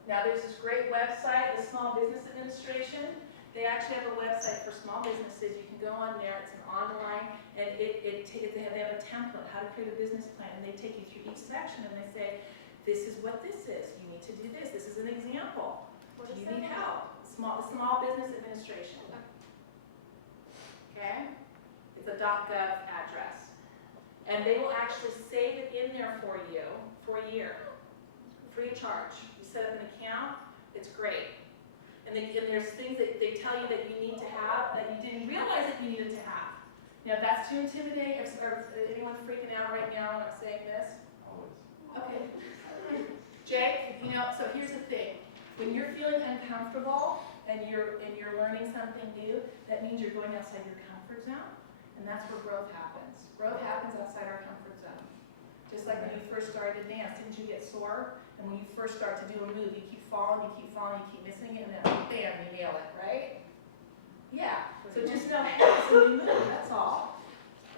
Now, there's this great website, the Small Business Administration. They actually have a website for small businesses. You can go on there. It's an online, and they have a template, how to create a business plan, and they take you through each section, and they say, this is what this is. You need to do this. This is an example. Do you need help? The Small Business Administration. Okay? It's a .gov address. And they will actually save it in there for you for a year, free of charge. You set up an account, it's great. And there's things that they tell you that you need to have that you didn't realize that you needed to have. Now, if that's too intimidating, or anyone freaking out right now when I'm saying this? Always. Okay. Jake, so here's the thing. When you're feeling uncomfortable and you're learning something new, that means you're going outside your comfort zone, and that's where growth happens. Growth happens outside our comfort zone. Just like when you first started to dance, didn't you get sore? And when you first start to do a move, you keep falling, you keep missing it, and then bam, you nail it, right? Yeah. So just know, hey, it's a new move, that's all.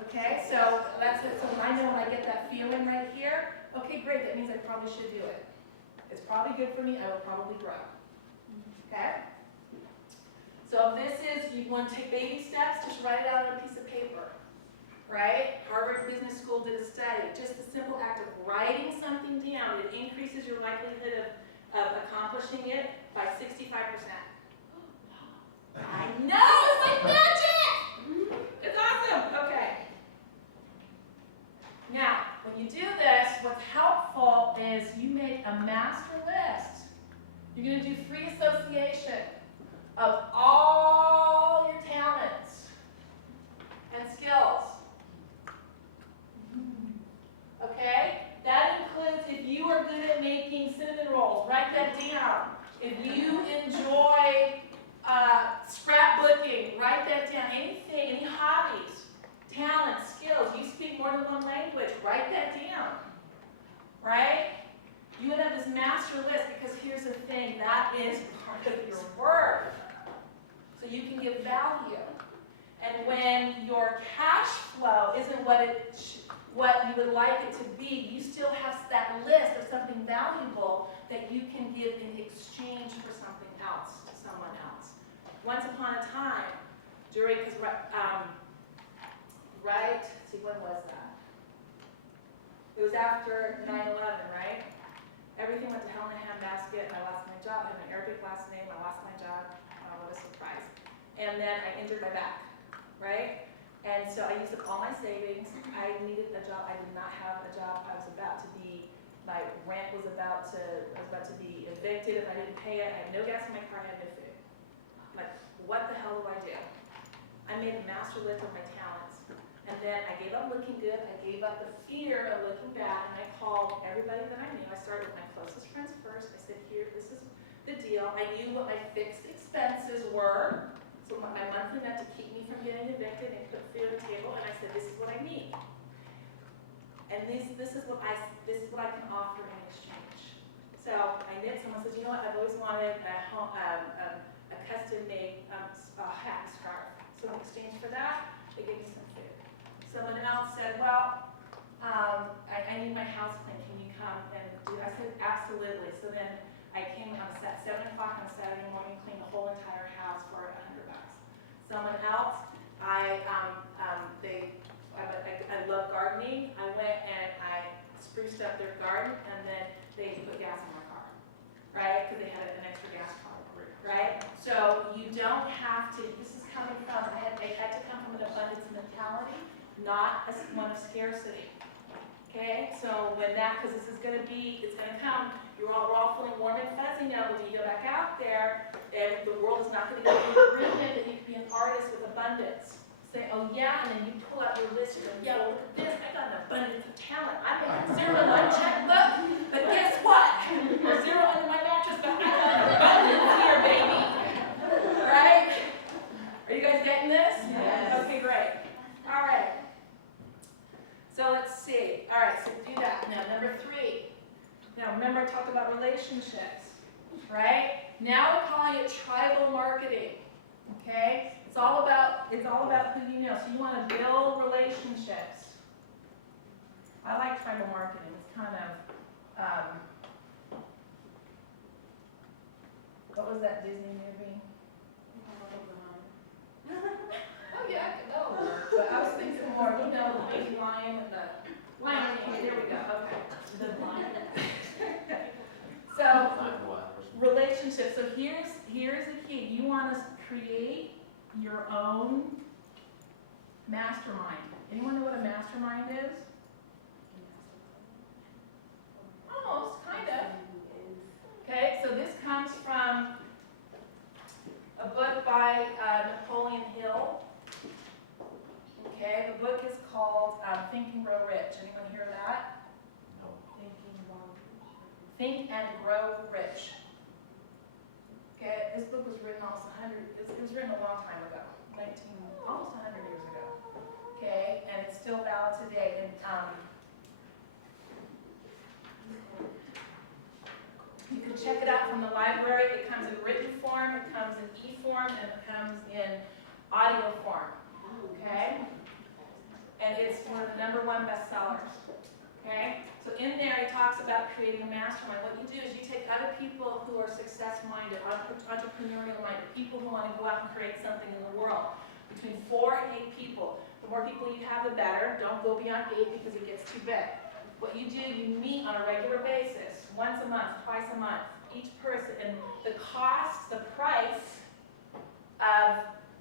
Okay, so that's it. So I know when I get that feeling right here, okay, great, that means I probably should do it. It's probably good for me, I will probably grow. Okay? So if this is, you want to take baby steps, just write it out on a piece of paper. Right? Harvard Business School did a study. Just the simple act of writing something down, it increases your likelihood of accomplishing it by 65%. I know, it's like magic! It's awesome. Okay. Now, when you do this, what's helpful is you make a master list. You're going to do free association of all your talents and skills. Okay? what you would like it to be, you still have that list of something valuable that you can give in exchange for something else to someone else. Once upon a time, during, because when was that? It was after 9/11, right? Everything went to hell in a handbasket, and I lost my job. I had my Arabic last name, I lost my job. What a surprise. And then I injured my back, right? And so I used up all my savings. I needed a job. I did not have a job. I was about to be, my rent was about to, I was about to be evicted if I didn't pay it. I had no gas in my car, I had no food. Like, what the hell do I do? I made a master list of my talents. And then I gave up looking good. I gave up the fear of looking bad. And I called everybody that I knew. I started with my closest friends first. I said, here, this is the deal. I knew what my fixed expenses were. So my monthly net to keep me from getting evicted and put food on the table. And I said, this is what I need. And this is what I can offer in exchange. So I knit. Someone says, you know what? I've always wanted a custom-made hat and scarf. So in exchange for that, they gave me some food. Someone else said, well, I need my house cleaned. Can you come and do that? I said, absolutely. So then I came on 7 o'clock on Saturday morning, cleaned the whole entire house for $100. Someone else, I love gardening. I went and I spruced up their garden, and then they put gas in my car, right? Because they had an extra gas car, right? So you don't have to. This is coming from. I had to come from an abundance mentality, not one of scarcity. Okay, so when that, because this is going to be, it's going to come. We're all feeling warm and fuzzy now, but when you go back out there, and the world is not going to give you the room that you can be an artist with abundance. Say, oh yeah, and then you pull out your list and go, yeah, look at this, I got an abundance of talent. I may have zero in my checkbook, but guess what? Or zero under my mattress, but I got an abundance here, baby. Right? Are you guys getting this? Yes. Okay, great. All right. So let's see. All right, so do that. Now, number 3. Now, remember I talked about relationships, right? Now we're calling it tribal marketing, okay? It's all about who you know. So you want to build relationships. I like tribal marketing. It's kind of, what was that Disney movie? Oh yeah, that'll work. But I was thinking more, you know, the big lion and the Lion King. There we go. Okay. The lion. So relationships. So here's the key. You want to create your own mastermind. Anyone know what a mastermind is? Almost, kind of. Okay, so this comes from a book by Napoleon Hill. Okay, the book is called Think and Grow Rich. Anyone hear that? No. Think and Grow Rich. Okay, this book was written almost it was written a long time ago, almost 100 years ago. Okay, and it's still valid today. And you can check it out from the library. It comes in written form, it comes in e-form, and it comes in audio form. Okay? And it's one of the #1 bestsellers. Okay? So in there it talks about creating a mastermind. What you do is you take other people who are success-minded, entrepreneurial-minded, people who want to go out and create something in the world. Between 4 and 8 people. The more people you have, the better. Don't go beyond 8 because it gets too big. What you do, you meet on a regular basis, once a month, twice a month, each person, and the price of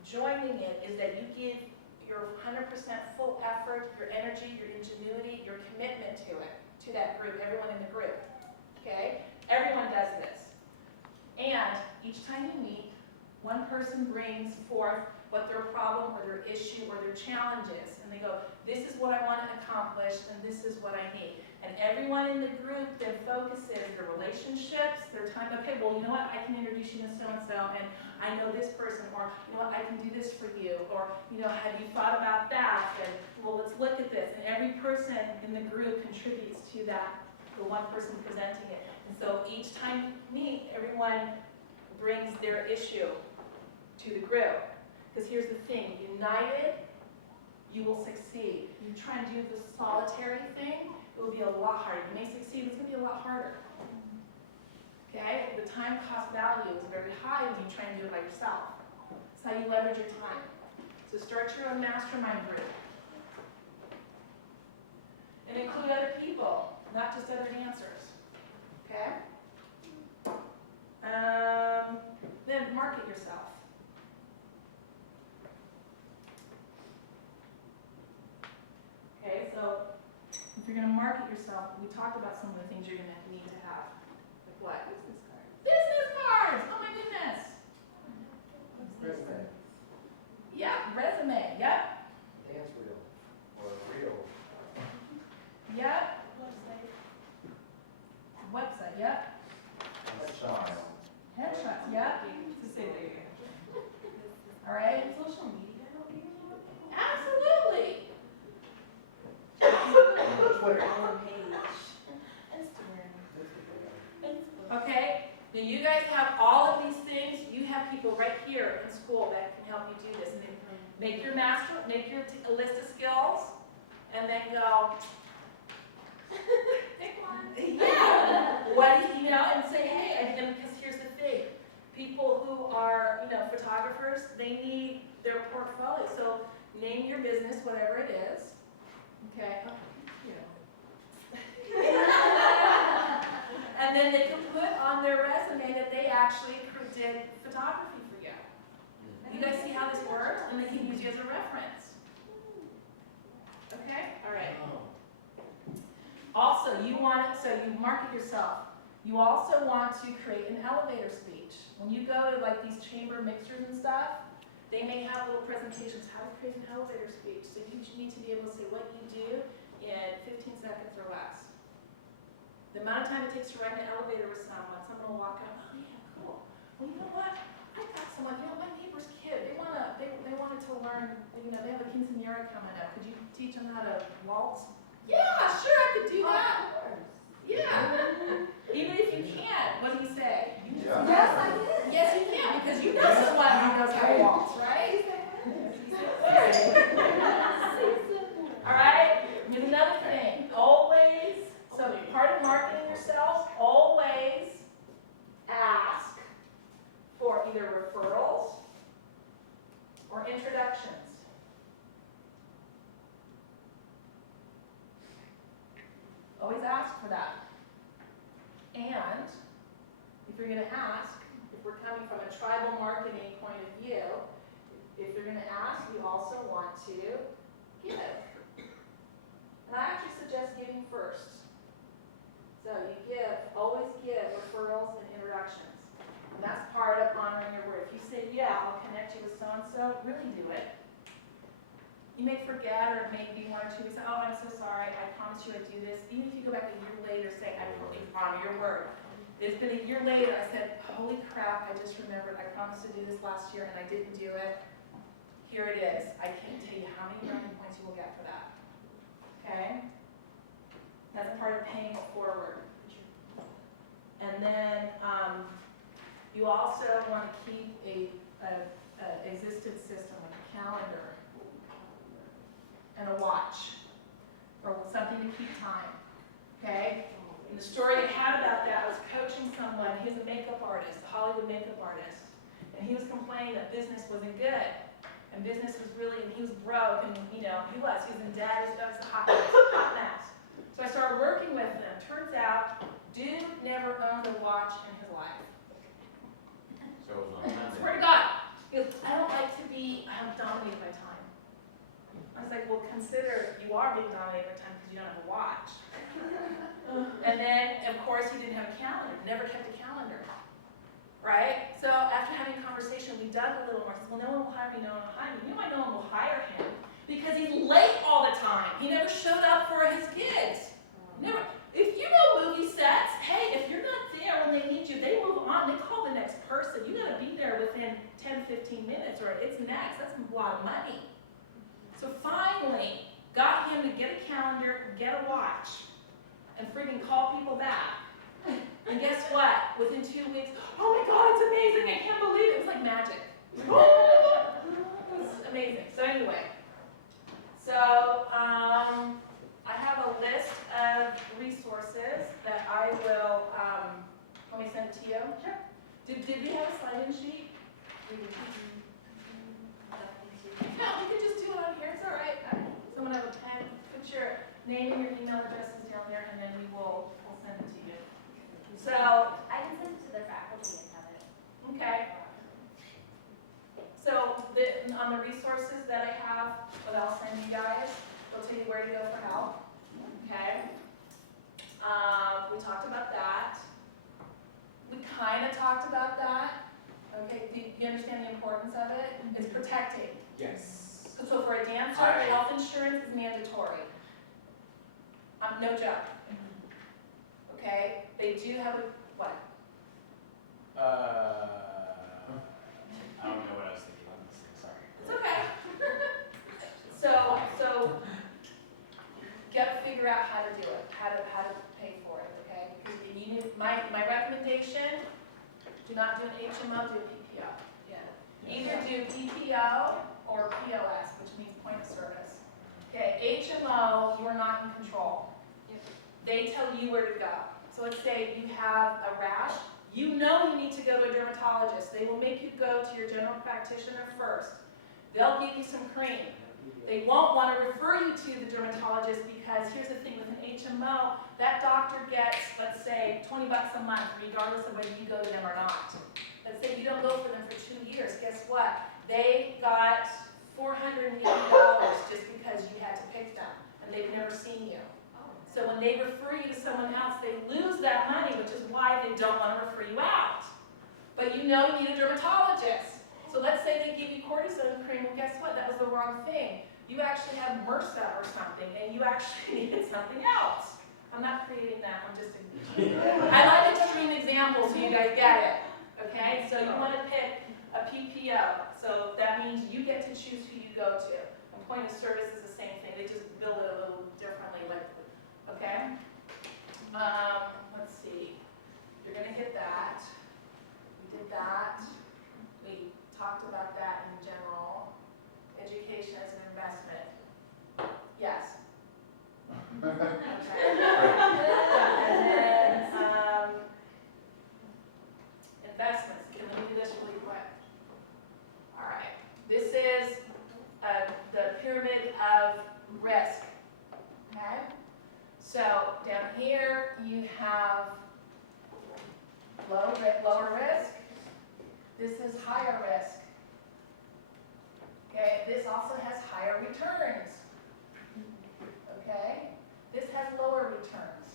joining it is that you give your 100% full effort, your energy, your ingenuity, your commitment to it, to that group, everyone in the group, okay? Everyone does this. And each time you meet, one person brings forth what their problem or their issue or their challenge is, and they go, this is what I want to accomplish, and this is what I need. And everyone in the group then focuses their relationships, their time. Okay, well, you know what? I can introduce you to so-and-so, and I know this person, or you know what? I can do this for you, or you know, have you thought about that? And well, let's look at this. And every person in the group contributes to that, the one person presenting it. And so each time you meet, everyone brings their issue to the group. Because here's the thing: united, you will succeed. You try and do the solitary thing, it will be a lot harder. You may succeed, it's going to be a lot harder. Okay? The time cost value is very high when you try and do it by yourself. It's how you leverage your time. So start your own mastermind group. And include other people, not just other dancers. Okay? Then market yourself. Okay, so if you're going to market yourself, we talked about some of the things you're going to need to have. Like what? Business cards. Business cards! Oh my goodness! Resume, Yeah, resume. Yep. dance reel, or reel. Yep. Website. Yep. Headshot. Headshots. Yep. It's the same thing. All right. Social media help you? Absolutely. Twitter. Our page. Instagram. Okay. Then you guys have all of these things. You have people right here in school that can help you do this. And then make your a list of skills, and then go. Pick one. Yeah. What and say, hey, because here's the thing. People who are, photographers, they need their portfolio. So name your business, whatever it is. Okay. And then they can put on their resume that they actually did photography for you. You guys see how this works? And they can use you as a reference. Okay? All right. Also, you market yourself. You also want to create an elevator speech. When you go to like these chamber mixers and stuff, they may have little presentations, how to create an elevator speech. So you need to be able to say what you do in 15 seconds or less. The amount of time it takes to ride an elevator with someone will walk out, oh yeah, cool. Well, you know what? I got someone, my neighbor's kid, they wanted to learn, they have a quinceañera coming up. Could you teach them how to waltz? Yeah, sure, I could do that. Yeah. Even if you can't, what do you say? Yeah. Yes, I did. Yes, you can, because you know someone who knows how to waltz, right? All right? Here's another thing. Always, so part of marketing yourself, always ask for either referrals or introductions. Always ask for that. And if you're going to ask, if we're coming from a tribal marketing point of view, if you're going to ask, you also want to give. And I actually suggest giving first. So you always give referrals and introductions. And that's part of honoring your word. If you say, yeah, I'll connect you with so-and-so, really do it. You may forget, or it may be 1 or 2 weeks, oh, I'm so sorry, I promise you I'd do this. Even if you go back a year later, say, I really honor your word. It's been a year later, I said, holy crap, I just remembered, I promised to do this last year and I didn't do it. Here it is. I can't tell you how many brownie points you will get for that. Okay? That's part of paying it forward. And then you also want to keep a existed system, like a calendar and a watch, or something to keep time. Okay? And the story I had about that, I was coaching someone, he's a makeup artist, a Hollywood makeup artist, and he was complaining that business wasn't good. And business was really, and he was broke, and he was in debt, it was a hot mess. So I started working with him. Turns out, dude never owned a watch in his life. So it was on Monday. Swear to God. He goes, I'm dominated by time. I was like, well, consider you are being dominated by time because you don't have a watch. And then, of course, he didn't have a calendar, never kept a calendar. Right? So after having a conversation, we dug a little more. He says, well, no one will hire me, no one will hire me. You know why no one will hire him? Because he's late all the time. He never showed up for his kids. Never. If you know movie sets, hey, if you're not there when they need you, they move on. They call the next person. You got to be there within 10, 15 minutes or it's next. That's a lot of money. So finally, got him to get a calendar, get a watch, and freaking call people back. And guess what? Within 2 weeks, oh my God, it's amazing. I can't believe it. It was like magic. It was amazing. So anyway, so name and your email addresses down there, and then we'll send it to you. So, I can send it to their faculty and have it. okay. So on the resources that I have, that I'll send you guys, they'll tell you where to go for help. Okay. We talked about that. We kind of talked about that. Okay. Do you understand the importance of it? It's protecting. Yes. So for a dancer, health insurance is mandatory. No joke. Okay. They do have a what? I don't know what I was thinking on this thing, sorry. It's okay. So gotta figure out how to do it, how to pay for it, okay? Because you need, my recommendation, do not do an HMO, do a PPO. Yeah. Either do PPO or POS, which means point of service. Okay, HMO, you are not in control. Yep. They tell you where to go. So let's say you have a rash, you know you need to go to a dermatologist. They will make you go to your general practitioner first. They'll give you some cream. They won't want to refer you to the dermatologist because here's the thing with an HMO, that doctor gets, let's say, $20 a month, regardless of whether you go to them or not. Let's say you don't go for them for 2 years. Guess what? They got $480 just because you had to pick them, and they've never seen you. So when they refer you to someone else, they lose that money, which is why they don't want to refer you out. But you know you need a dermatologist. So let's say they give you cortisone cream, well guess what? That was the wrong thing. You actually have MRSA or something, and you actually needed something else. I'm not creating that, I'm just, I like extreme examples so you guys get it. Okay, so you want to pick a PPO. So that means you get to choose who you go to. And point of service is the same thing, they just build it a little differently, like, okay? Let's see, you're gonna hit that. We did that. We talked about that in general. Education as an investment. Yes. Okay. And then, investments. Okay, let me do this really quick. All right. This is the pyramid of risk. Okay? So down here you have lower risk. This is higher risk. Okay, this also has higher returns. Okay, this has lower returns.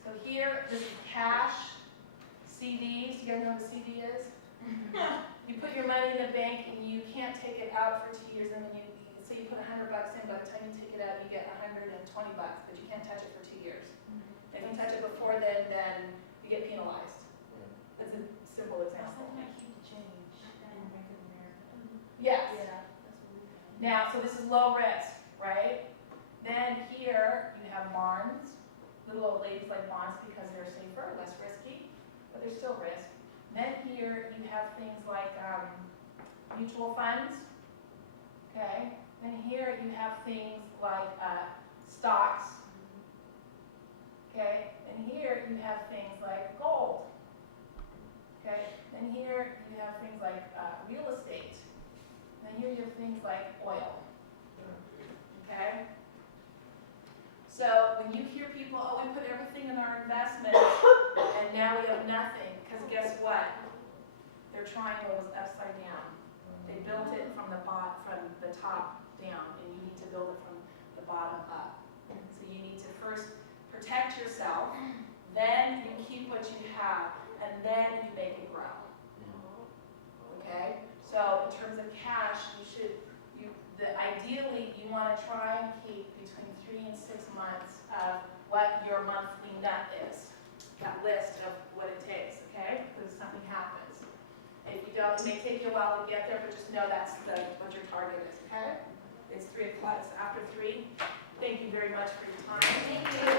So here, this is cash, CDs. You guys know what a CD is? You put your money in the bank and you can't take it out for 2 years, and then so you put $100 in. By the time you take it out, you get $120, but you can't touch it for 2 years. If you touch it before then you get penalized. That's a simple example. Yes. Now, so this is low risk, right? Then here you have bonds, little old ladies like bonds because they're safer, less risky, but there's still risk. Then here you have things like mutual funds, okay? Then here you have things like stocks, okay? And here you have things like gold, okay? Then here you have things like real estate. And then here you have things like oil, okay? So when you hear people, oh, we put everything in our investments and now we have nothing, because guess what? Their triangle was upside down. They built it from the top down, and you need to build it from the bottom up. So you need to first protect yourself, then you keep what you have, and then you make it grow. Okay? So in terms of cash, ideally you want to try and keep between 3 and 6 months of what your monthly nut is. That list of what it takes, okay? Because something happens. If you don't, it may take you a while to get there, but just know that's what your target is, okay? It's 3 o'clock, it's after 3. Thank you very much for your time. Thank you.